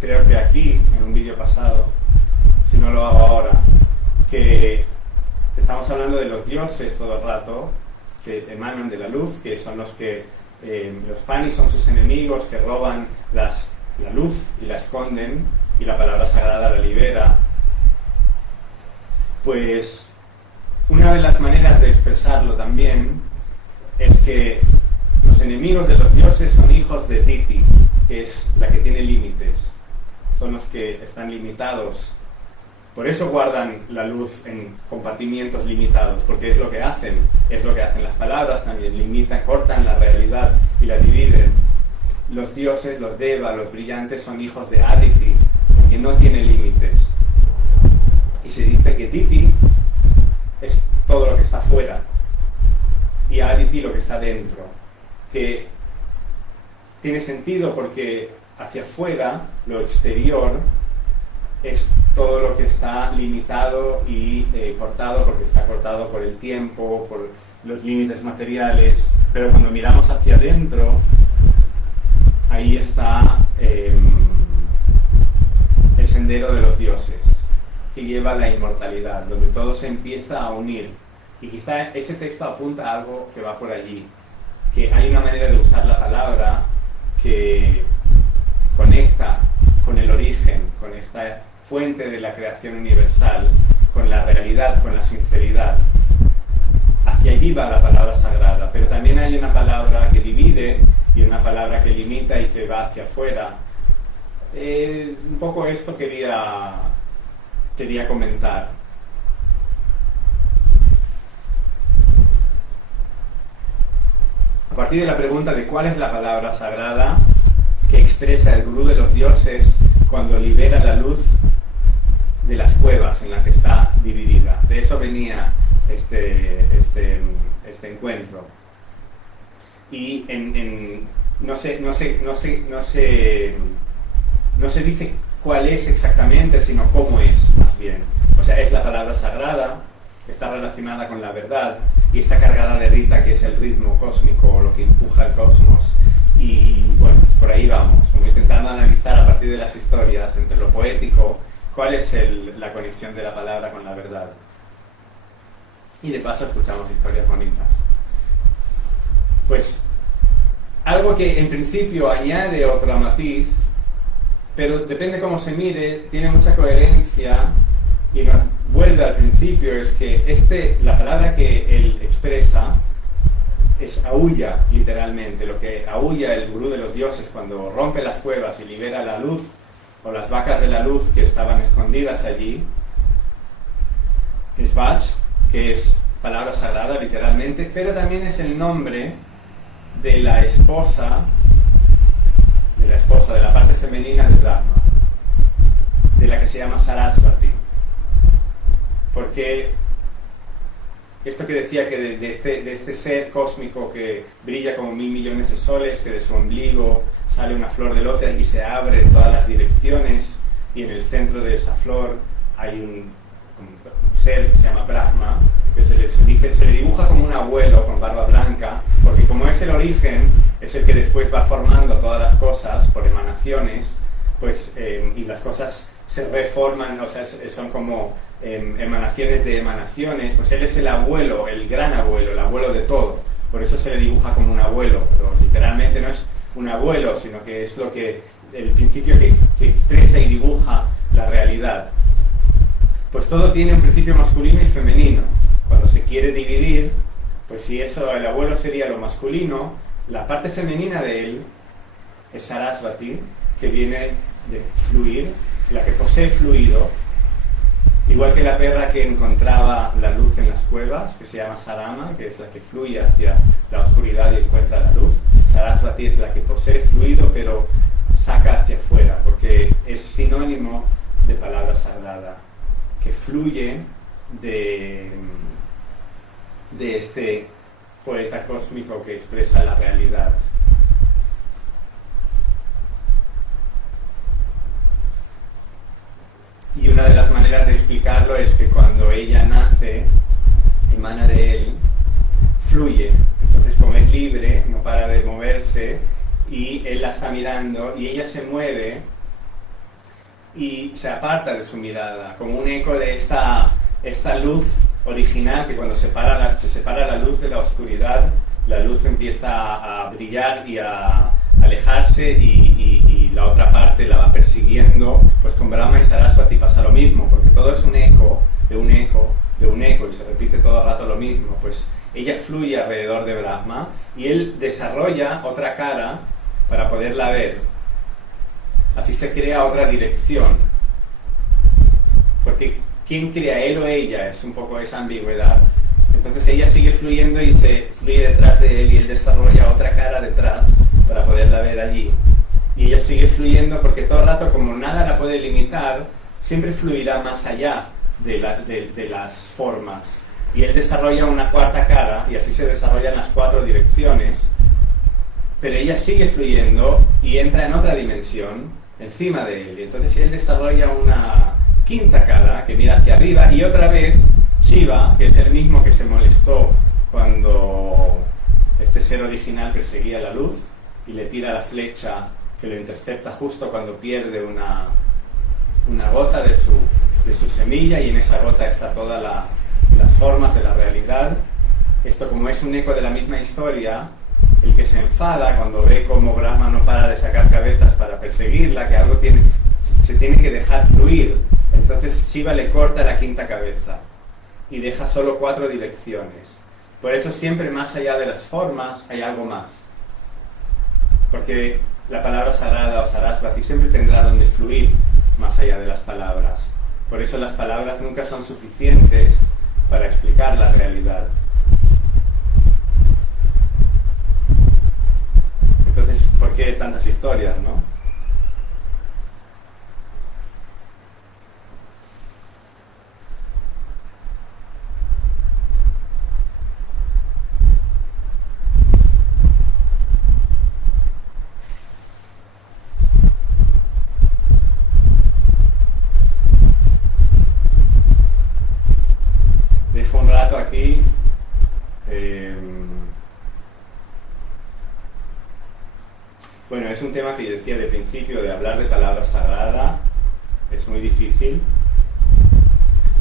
creo que aquí, en un vídeo pasado, si no lo hago ahora, que estamos hablando de los dioses todo el rato, que emanan de la luz, que son los que, los panis son sus enemigos, que roban la luz y la esconden, y la palabra sagrada la libera. Pues una de las maneras de expresarlo también es que los enemigos de los dioses son hijos de Diti, que es la que tiene límites, son los que están limitados. Por eso guardan la luz en compartimientos limitados, porque es lo que hacen las palabras también, limitan, cortan la realidad y la dividen. Los dioses, los Deva, los brillantes son hijos de Aditi, que no tiene límites. Y se dice que Diti es todo lo que está fuera y Aditi lo que está dentro, que tiene sentido porque hacia afuera, lo exterior, es todo lo que está limitado y cortado, porque está cortado por el tiempo, por los límites materiales, pero cuando miramos hacia adentro, ahí está el sendero de los dioses, que lleva a la inmortalidad, donde todo se empieza a unir. Y quizá ese texto apunta a algo que va por allí, que hay una manera de usar la palabra que conecta con el origen, con esta fuente de la creación universal, con la realidad, con la sinceridad. Hacia allí va la palabra sagrada, pero también hay una palabra que divide y una palabra que limita y que va hacia afuera. Un poco esto quería comentar. A partir de la pregunta de cuál es la palabra sagrada que expresa el gurú de los dioses cuando libera la luz de las cuevas en las que está dividida. De eso venía este encuentro. Y no se dice cuál es exactamente, sino cómo es, más bien. O sea, es la palabra sagrada, está relacionada con la verdad y está cargada de rita, que es el ritmo cósmico, lo que empuja el cosmos. Y bueno, por ahí vamos, intentando analizar a partir de las historias, entre lo poético, cuál es la conexión de la palabra con la verdad. Y de paso escuchamos historias bonitas. Pues algo que en principio añade otro matiz, pero depende cómo se mire, tiene mucha coherencia y nos vuelve al principio, es que la palabra que él expresa aúlla literalmente, lo que aúlla el gurú de los dioses cuando rompe las cuevas y libera la luz, o las vacas de la luz que estaban escondidas allí, es Vach, que es palabra sagrada literalmente, pero también es el nombre de la esposa, de la parte femenina de Brahma, de la que se llama Sarasvati. Porque esto que decía que de este ser cósmico que brilla como 1.000 millones de soles, que de su ombligo sale una flor de lote y se abre en todas las direcciones, y en el centro de esa flor hay un ser que se llama Brahma, que se le dibuja como un abuelo con barba blanca, porque como es el origen, es el que después va formando todas las cosas por emanaciones, pues, y las cosas se reforman, o sea, son como emanaciones de emanaciones, pues él es el abuelo, el gran abuelo, el abuelo de todo. Por eso se le dibuja como un abuelo, pero literalmente no es un abuelo, sino que es el principio que expresa y dibuja la realidad. Pues todo tiene un principio masculino y femenino. Cuando se quiere dividir, pues si eso, el abuelo sería lo masculino, la parte femenina de él es Sarasvati, que viene de fluir, la que posee fluido, igual que la perra que encontraba la luz en las cuevas, que se llama Sarama, que es la que fluye hacia la oscuridad y encuentra la luz. Sarasvati es la que posee fluido, pero saca hacia afuera, porque es sinónimo de palabra sagrada, que fluye de este poeta cósmico que expresa la realidad. Y una de las maneras de explicarlo es que cuando ella nace, emana de él, fluye. Entonces, como es libre, no para de moverse, y él la está mirando, y ella se mueve y se aparta de su mirada, como un eco de esta luz original, que cuando se separa la luz de la oscuridad, la luz empieza a brillar y a alejarse, y la otra parte la va persiguiendo. Pues con Brahma y Sarasvati pasa lo mismo, porque todo es un eco de un eco de un eco, y se repite todo el rato lo mismo. Pues ella fluye alrededor de Brahma y él desarrolla otra cara para poderla ver. Así se crea otra dirección, porque ¿quién crea, él o ella? Es un poco esa ambigüedad. Entonces ella sigue fluyendo y se fluye detrás de él, y él desarrolla otra cara detrás para poderla ver allí. Y ella sigue fluyendo porque todo el rato, como nada la puede limitar, siempre fluirá más allá de las formas. Y él desarrolla una cuarta cara, y así se desarrollan las 4 direcciones, pero ella sigue fluyendo y entra en otra dimensión encima de él. Y entonces él desarrolla una quinta cara que mira hacia arriba, y otra vez Shiva, que es el mismo que se molestó cuando este ser original perseguía la luz y le tira la flecha que lo intercepta justo cuando pierde una gota de su semilla, y en esa gota está todas las formas de la realidad. Esto, como es un eco de la misma historia, el que se enfada cuando ve cómo Brahma no para de sacar cabezas para perseguirla, que algo se tiene que dejar fluir, entonces Shiva le corta la quinta cabeza y deja solo 4 direcciones. Por eso siempre más allá de las formas hay algo más, porque la palabra sagrada o Sarasvati siempre tendrá donde fluir más allá de las palabras. Por eso las palabras nunca son suficientes para explicar la realidad. Entonces, ¿por qué tantas historias, no? Dejo un rato aquí. Bueno, es un tema que yo decía de principio, de hablar de palabra sagrada, es muy difícil,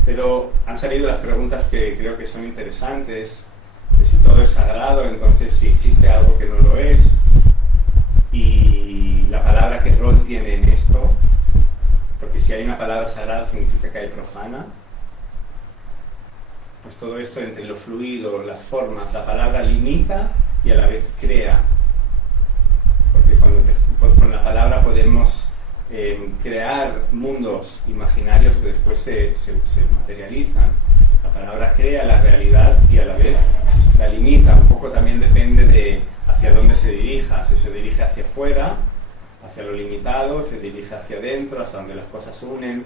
pero han salido las preguntas que creo que son interesantes, de si todo es sagrado, entonces si existe algo que no lo es, y la palabra qué rol tiene en esto, porque si hay una palabra sagrada significa que hay profana. Pues todo esto entre lo fluido, las formas, la palabra limita y a la vez crea, porque con la palabra podemos crear mundos imaginarios que después se materializan. La palabra crea la realidad y a la vez la limita. Un poco también depende de hacia dónde se dirija. Si se dirige hacia afuera, hacia lo limitado, se dirige hacia adentro, hasta donde las cosas unen.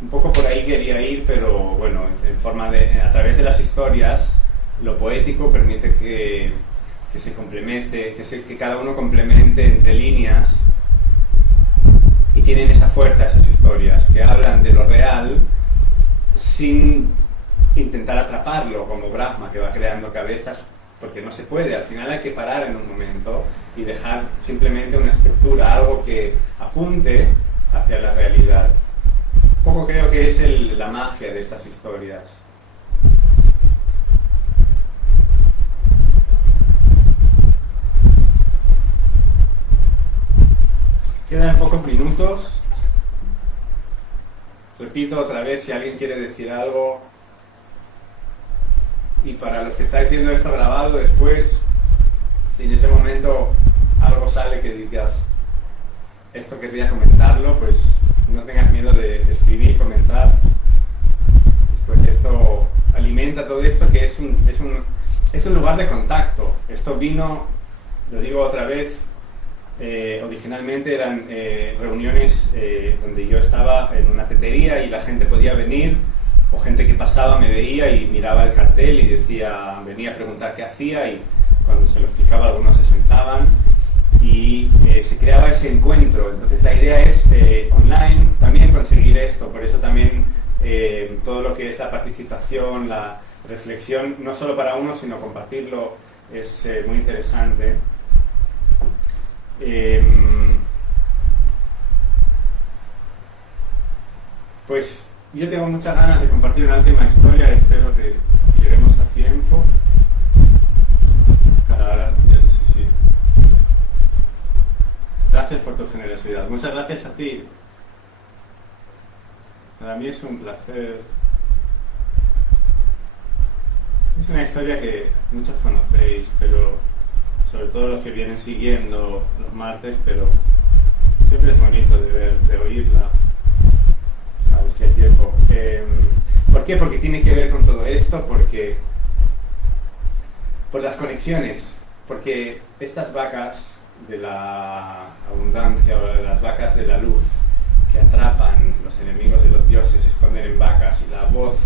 Un poco por ahí quería ir, pero bueno, a través de las historias, lo poético permite que se complemente, que cada uno complemente entre líneas, y tienen esa fuerza esas historias, que hablan de lo real sin intentar atraparlo, como Brahma, que va creando cabezas, porque no se puede. Al final hay que parar en un momento y dejar simplemente una estructura, algo que apunte hacia la realidad. Un poco creo que es la magia de estas historias. Quedan pocos minutos. Repito otra vez, si alguien quiere decir algo. Y para los que estáis viendo esto grabado después, si en ese momento algo sale que digas, esto querría comentarlo, pues no tengas miedo de escribir, comentar. Pues esto alimenta todo esto, que es un lugar de contacto. Esto vino, lo digo otra vez, originalmente eran reuniones donde yo estaba en una tetería y la gente podía venir, o gente que pasaba me veía y miraba el cartel y venía a preguntar qué hacía, y cuando se lo explicaba algunos se sentaban y se creaba ese encuentro. Entonces la idea es online también conseguir esto. Por eso también todo lo que es la participación, la reflexión, no solo para uno sino compartirlo, es muy interesante. Pues yo tengo muchas ganas de compartir una última historia. Espero que lleguemos a tiempo. Sí. Gracias por tu generosidad. Muchas gracias a ti. Para mí es un placer. Es una historia que muchos conocéis, pero sobre todo los que vienen siguiendo los martes, pero siempre es bonito de oírla. A ver si hay tiempo. ¿Por qué? Porque tiene que ver con todo esto, por las conexiones, porque estas vacas de la abundancia, o de las vacas de la luz, que atrapan los enemigos de los dioses, se esconden en vacas, y la voz,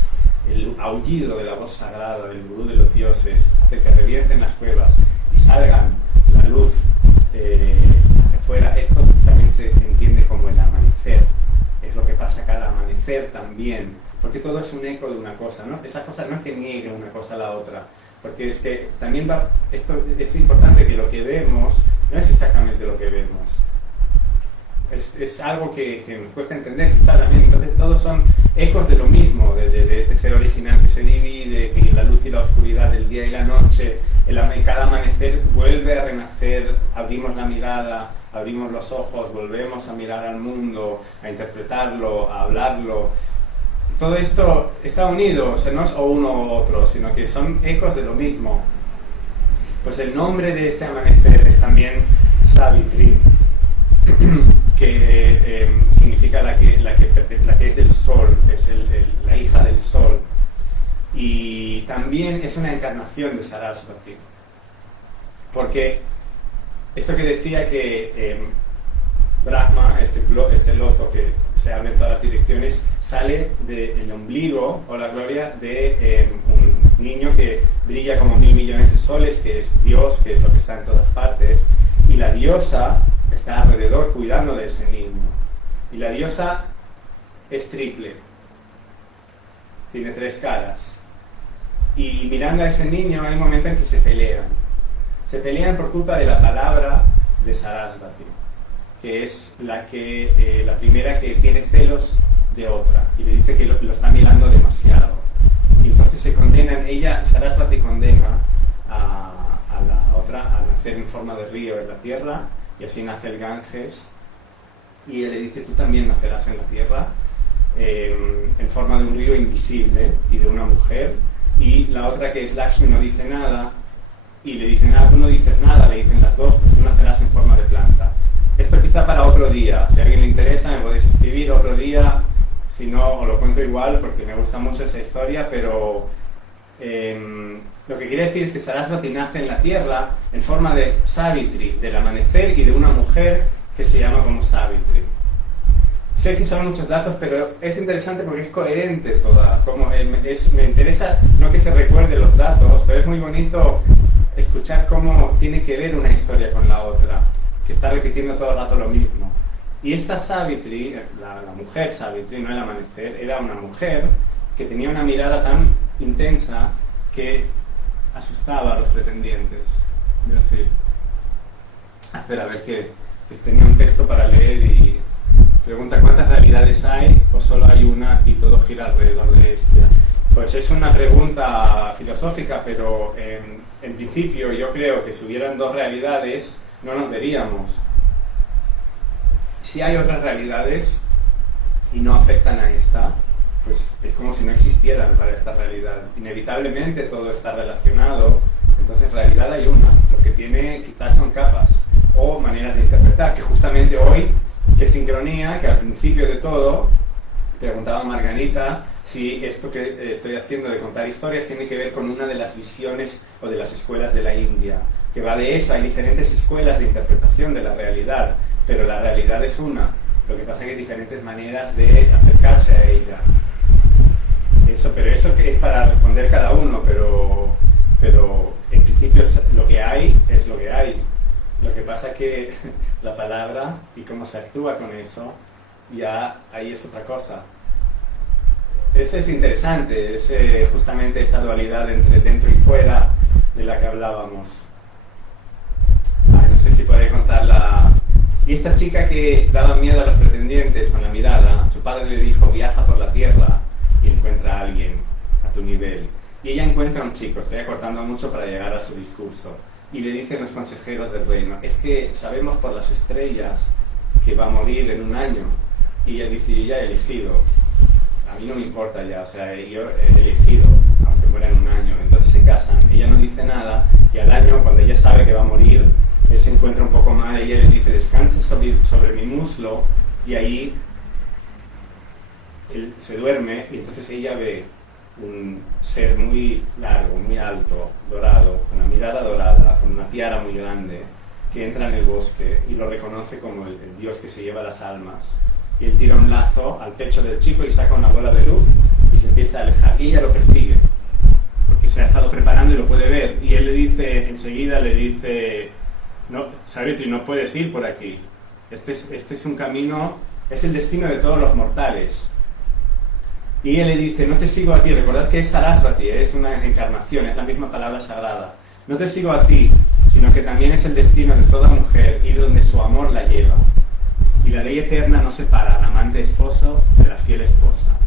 el aullido de la voz sagrada del gurú de los dioses, hace que revienten las cuevas y salgan la luz hacia afuera. Esto también se entiende como el amanecer. Es lo que pasa cada amanecer también, porque todo es un eco de una cosa, ¿no? Esa cosa no es que niegue una cosa a la otra, porque es que también esto es importante, que lo que vemos no es exactamente lo que vemos. Es algo que nos cuesta entender quizá también. Entonces todos son ecos de lo mismo, de este ser original que se divide, que la luz y la oscuridad, del día y la noche, en cada amanecer vuelve a renacer, abrimos la mirada, abrimos los ojos, volvemos a mirar al mundo, a interpretarlo, a hablarlo. Todo esto está unido, o sea, no es o uno o otro, sino que son ecos de lo mismo. Pues el nombre de este amanecer es también Savitri, que significa la que es del sol, es la hija del sol, y también es una encarnación de Sarasvati, porque esto que decía que Brahma, este loto que se abre en todas las direcciones, sale del ombligo o la gloria de un niño que brilla como 1.000 millones de soles, que es Dios, que es lo que está en todas partes, y la diosa está alrededor cuidando de ese niño. Y la diosa es triple, tiene 3 caras, y mirando a ese niño hay un momento en que se pelean por culpa de la palabra de Sarasvati, que es la primera que tiene celos de otra y le dice que lo está mirando demasiado, y entonces se condenan. Sarasvati condena a la otra a nacer en forma de río en la tierra, y así nace el Ganges, y él le dice: tú también nacerás en la tierra en forma de un río invisible y de una mujer. Y la otra, que es Lakshmi, no dice nada, y le dicen, tú no dices nada, le dicen las dos, pues tú nacerás en forma de planta. Esto quizá para otro día, si a alguien le interesa me podéis escribir otro día, si no os lo cuento igual porque me gusta mucho esa historia, pero lo que quiere decir es que Sarasvati nace en la tierra en forma de Savitri, del amanecer y de una mujer que se llama como Savitri. Sé que son muchos datos, pero es interesante porque es coherente toda. Me interesa no que se recuerden los datos, pero es muy bonito escuchar cómo tiene que ver una historia con la otra, que está repitiendo todo el rato lo mismo. Y esta Savitri, la mujer Savitri, no el amanecer, era una mujer que tenía una mirada tan intensa que asustaba a los pretendientes. Es decir, espera, a ver que tenía un texto para leer y pregunta ¿cuántas realidades hay o solo hay una y todo gira alrededor de esta? Pues es una pregunta filosófica, pero en principio yo creo que si hubieran dos realidades no nos veríamos. Si hay otras realidades y no afectan a esta, pues es como si no existieran para esta realidad. Inevitablemente todo está relacionado, entonces realidad hay una. Lo que tiene quizás son capas o maneras de interpretar, que justamente hoy, qué sincronía, que al principio de todo preguntaba Margarita si esto que estoy haciendo de contar historias tiene que ver con una de las visiones o de las escuelas de la India, que va de eso. Hay diferentes escuelas de interpretación de la realidad, pero la realidad es una. Lo que pasa es que hay diferentes maneras de acercarse a ella. Pero eso que es para responder cada uno, pero en principio lo que hay es lo que hay. Lo que pasa es que la palabra y cómo se actúa con eso, ya ahí es otra cosa. Eso es interesante, es justamente esa dualidad entre dentro y fuera de la que hablábamos. No sé si podré contarla. Y esta chica que daba miedo a los pretendientes con la mirada, su padre le dijo, viaja por la tierra y encuentra a alguien a tu nivel. Y ella encuentra a un chico, estoy acortando mucho para llegar a su discurso, y le dicen los consejeros del reino, es que sabemos por las estrellas que va a morir en un año. Y ella dice, yo ya he elegido, a mí no me importa ya, o sea, yo he elegido, aunque muera en un año. Entonces se casan, ella no dice nada, y al año, cuando ella sabe que va a morir, él se encuentra un poco mal, ella le dice, descansa sobre mi muslo, y ahí él se duerme, y entonces ella ve un ser muy largo, muy alto, dorado, con la mirada dorada, con una tiara muy grande, que entra en el bosque y lo reconoce como el dios que se lleva las almas. Y él tira un lazo al pecho del chico y saca una bola de luz y se empieza a alejar. Y ella lo persigue, porque se ha estado preparando y lo puede ver. Y él le dice, enseguida le dice, no, Savitri, no puedes ir por aquí. Este es un camino, es el destino de todos los mortales. Y él le dice, no te sigo a ti. Recordad que es Sarasvati, es una encarnación, es la misma palabra sagrada. No te sigo a ti, sino que también es el destino de toda mujer ir donde su amor la lleva. Y la ley eterna no separa al amante esposo de la fiel esposa.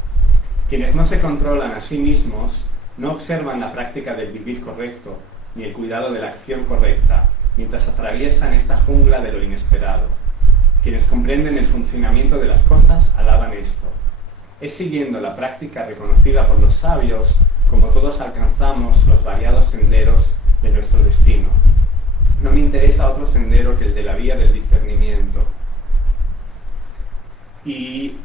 Quienes no se controlan a sí mismos no observan la práctica del vivir correcto, ni el cuidado de la acción correcta, mientras atraviesan esta jungla de lo inesperado. Quienes comprenden el funcionamiento de las cosas alaban esto. Es siguiendo la práctica reconocida por los sabios como todos alcanzamos los variados senderos de nuestro destino. No me interesa otro sendero que el de la vía del discernimiento. Y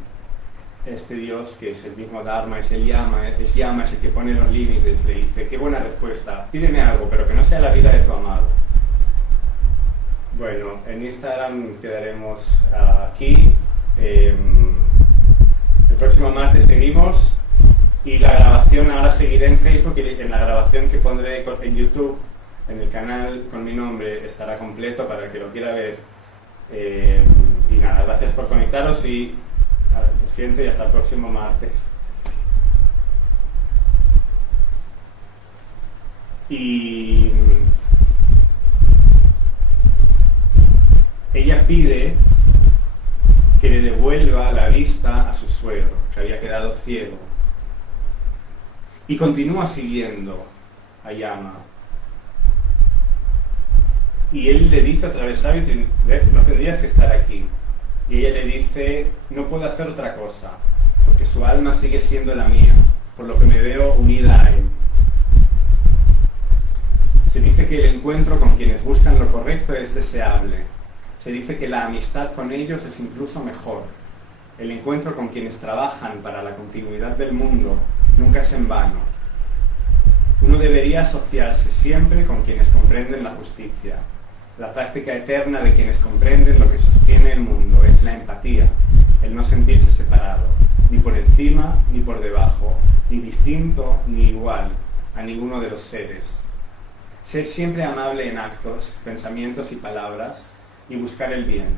este Dios, que es el mismo Dharma, es Yama, es el que pone los límites, le dice, qué buena respuesta, pídeme algo, pero que no sea la vida de tu amado. Bueno, en Instagram quedaremos aquí. El próximo martes seguimos y la grabación ahora seguiré en Facebook, y en la grabación que pondré en YouTube, en el canal con mi nombre, estará completo para el que lo quiera ver. Y nada, gracias por conectaros y lo siento y hasta el próximo martes. Y ella pide que le devuelva la vista a su suegro, que había quedado ciego. Y continúa siguiendo a Yama. Y él le dice otra vez, Savitri, no tendrías que estar aquí. Y ella le dice, no puedo hacer otra cosa, porque su alma sigue siendo la mía, por lo que me veo unida a él. Se dice dice que el encuentro con quienes buscan lo correcto es deseable. Se dice que la amistad con ellos es incluso mejor. El encuentro con quienes trabajan para la continuidad del mundo nunca es en vano. Uno debería asociarse siempre con quienes comprenden la justicia. La práctica eterna de quienes comprenden lo que sostiene el mundo es la empatía, el no sentirse separado, ni por encima ni por debajo, ni distinto ni igual a ninguno de los seres. Ser siempre amable en actos, pensamientos y palabras, y buscar el bien.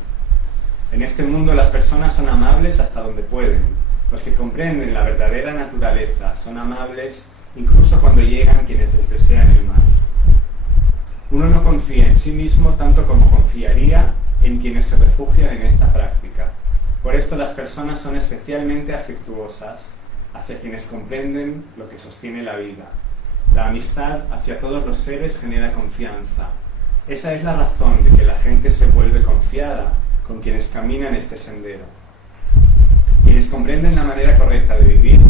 En este mundo las personas son amables hasta donde pueden. Los que comprenden la verdadera naturaleza son amables incluso cuando llegan quienes les desean el mal. Uno no confía en sí mismo tanto como confiaría en quienes se refugian en esta práctica. Por esto las personas son especialmente afectuosas hacia quienes comprenden lo que sostiene la vida. La amistad hacia todos los seres genera confianza. Esa es la razón de que la gente se vuelve confiada con quienes caminan este sendero. Quienes comprenden la manera correcta de vivir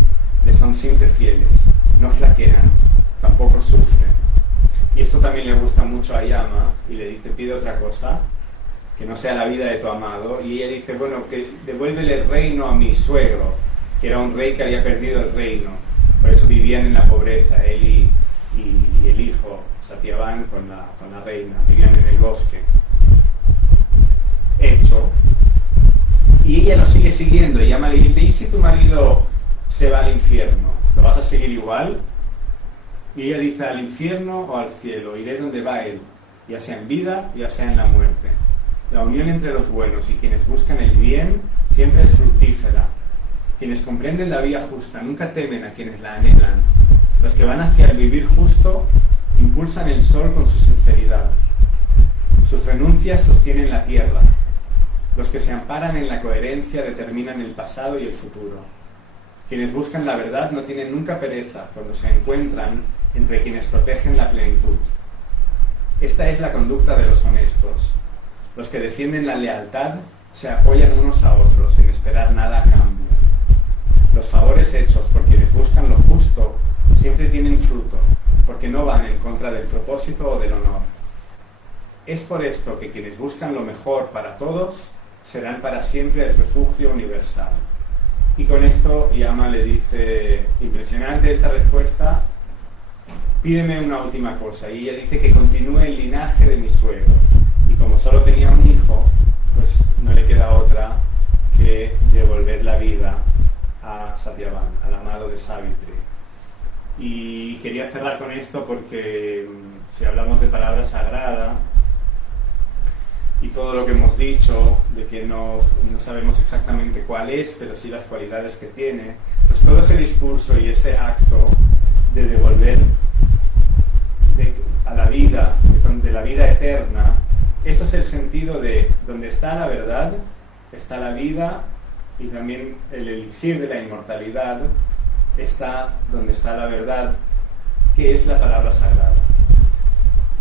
les son siempre fieles, no flaquean, tampoco sufren. Y esto también le gusta mucho a Yama, y le dice, pide otra cosa, que no sea la vida de tu amado. Y ella dice, bueno, que devuélvele el reino a mi suegro, que era un rey que había perdido el reino. Por eso vivían en la pobreza, él y el hijo, Satyavan, con la reina, vivían en el bosque. Hecho. Y ella lo sigue siguiendo, y Yama le dice, ¿y si tu marido se va al infierno? ¿Lo vas a seguir igual? Y ella dice, al infierno o al cielo, iré donde va él, ya sea en vida, ya sea en la muerte. La unión entre los buenos y quienes buscan el bien siempre es fructífera. Quienes comprenden la vía justa nunca temen a quienes la anhelan. Los que van hacia el vivir justo impulsan el sol con su sinceridad. Sus renuncias sostienen la tierra. Los que se amparan en la coherencia determinan el pasado y el futuro. Quienes buscan la verdad no tienen nunca pereza cuando se encuentran entre quienes protegen la plenitud. Esta es la conducta de los honestos. Los que defienden la lealtad se apoyan unos a otros sin esperar nada a cambio. Los favores hechos por quienes buscan lo justo siempre tienen fruto, porque no van en contra del propósito o del honor. Es por esto que quienes buscan lo mejor para todos serán para siempre el refugio universal. Y con esto Yama le dice, impresionante esta respuesta, pídeme una última cosa. Y ella dice que continúe el linaje de mi suegro. Y como solo tenía un hijo, pues no le queda otra que devolver la vida a Satyavan, al amado de Savitri. Y quería cerrar con esto porque si hablamos de palabra sagrada y todo lo que hemos dicho, de que no sabemos exactamente cuál es, pero sí las cualidades que tiene, pues todo ese discurso y ese acto de devolver a la vida, de la vida eterna, eso es el sentido de donde está la verdad, está la vida, y también el elixir de la inmortalidad está donde está la verdad, que es la palabra sagrada.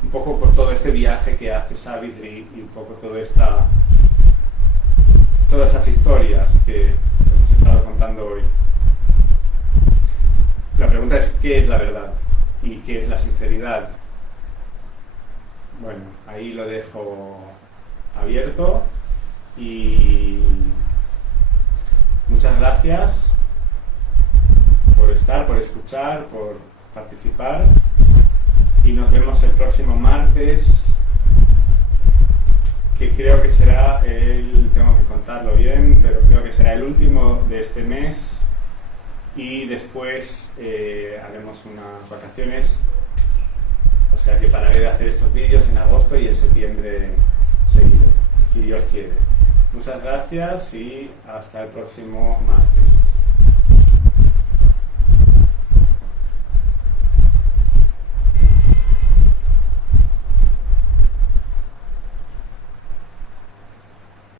Un poco por todo este viaje que hace Savitri y un poco todas esas historias que hemos estado contando hoy. La pregunta es, ¿qué es la verdad? ¿Y qué es la sinceridad? Bueno, ahí lo dejo abierto y muchas gracias por estar, por escuchar, por participar, y nos vemos el próximo martes, que creo que será tengo que contarlo bien, pero creo que será el último de este mes, y después haremos unas vacaciones, o sea que pararé de hacer estos vídeos en agosto y en septiembre seguiré, si Dios quiere. Muchas gracias y hasta el próximo martes.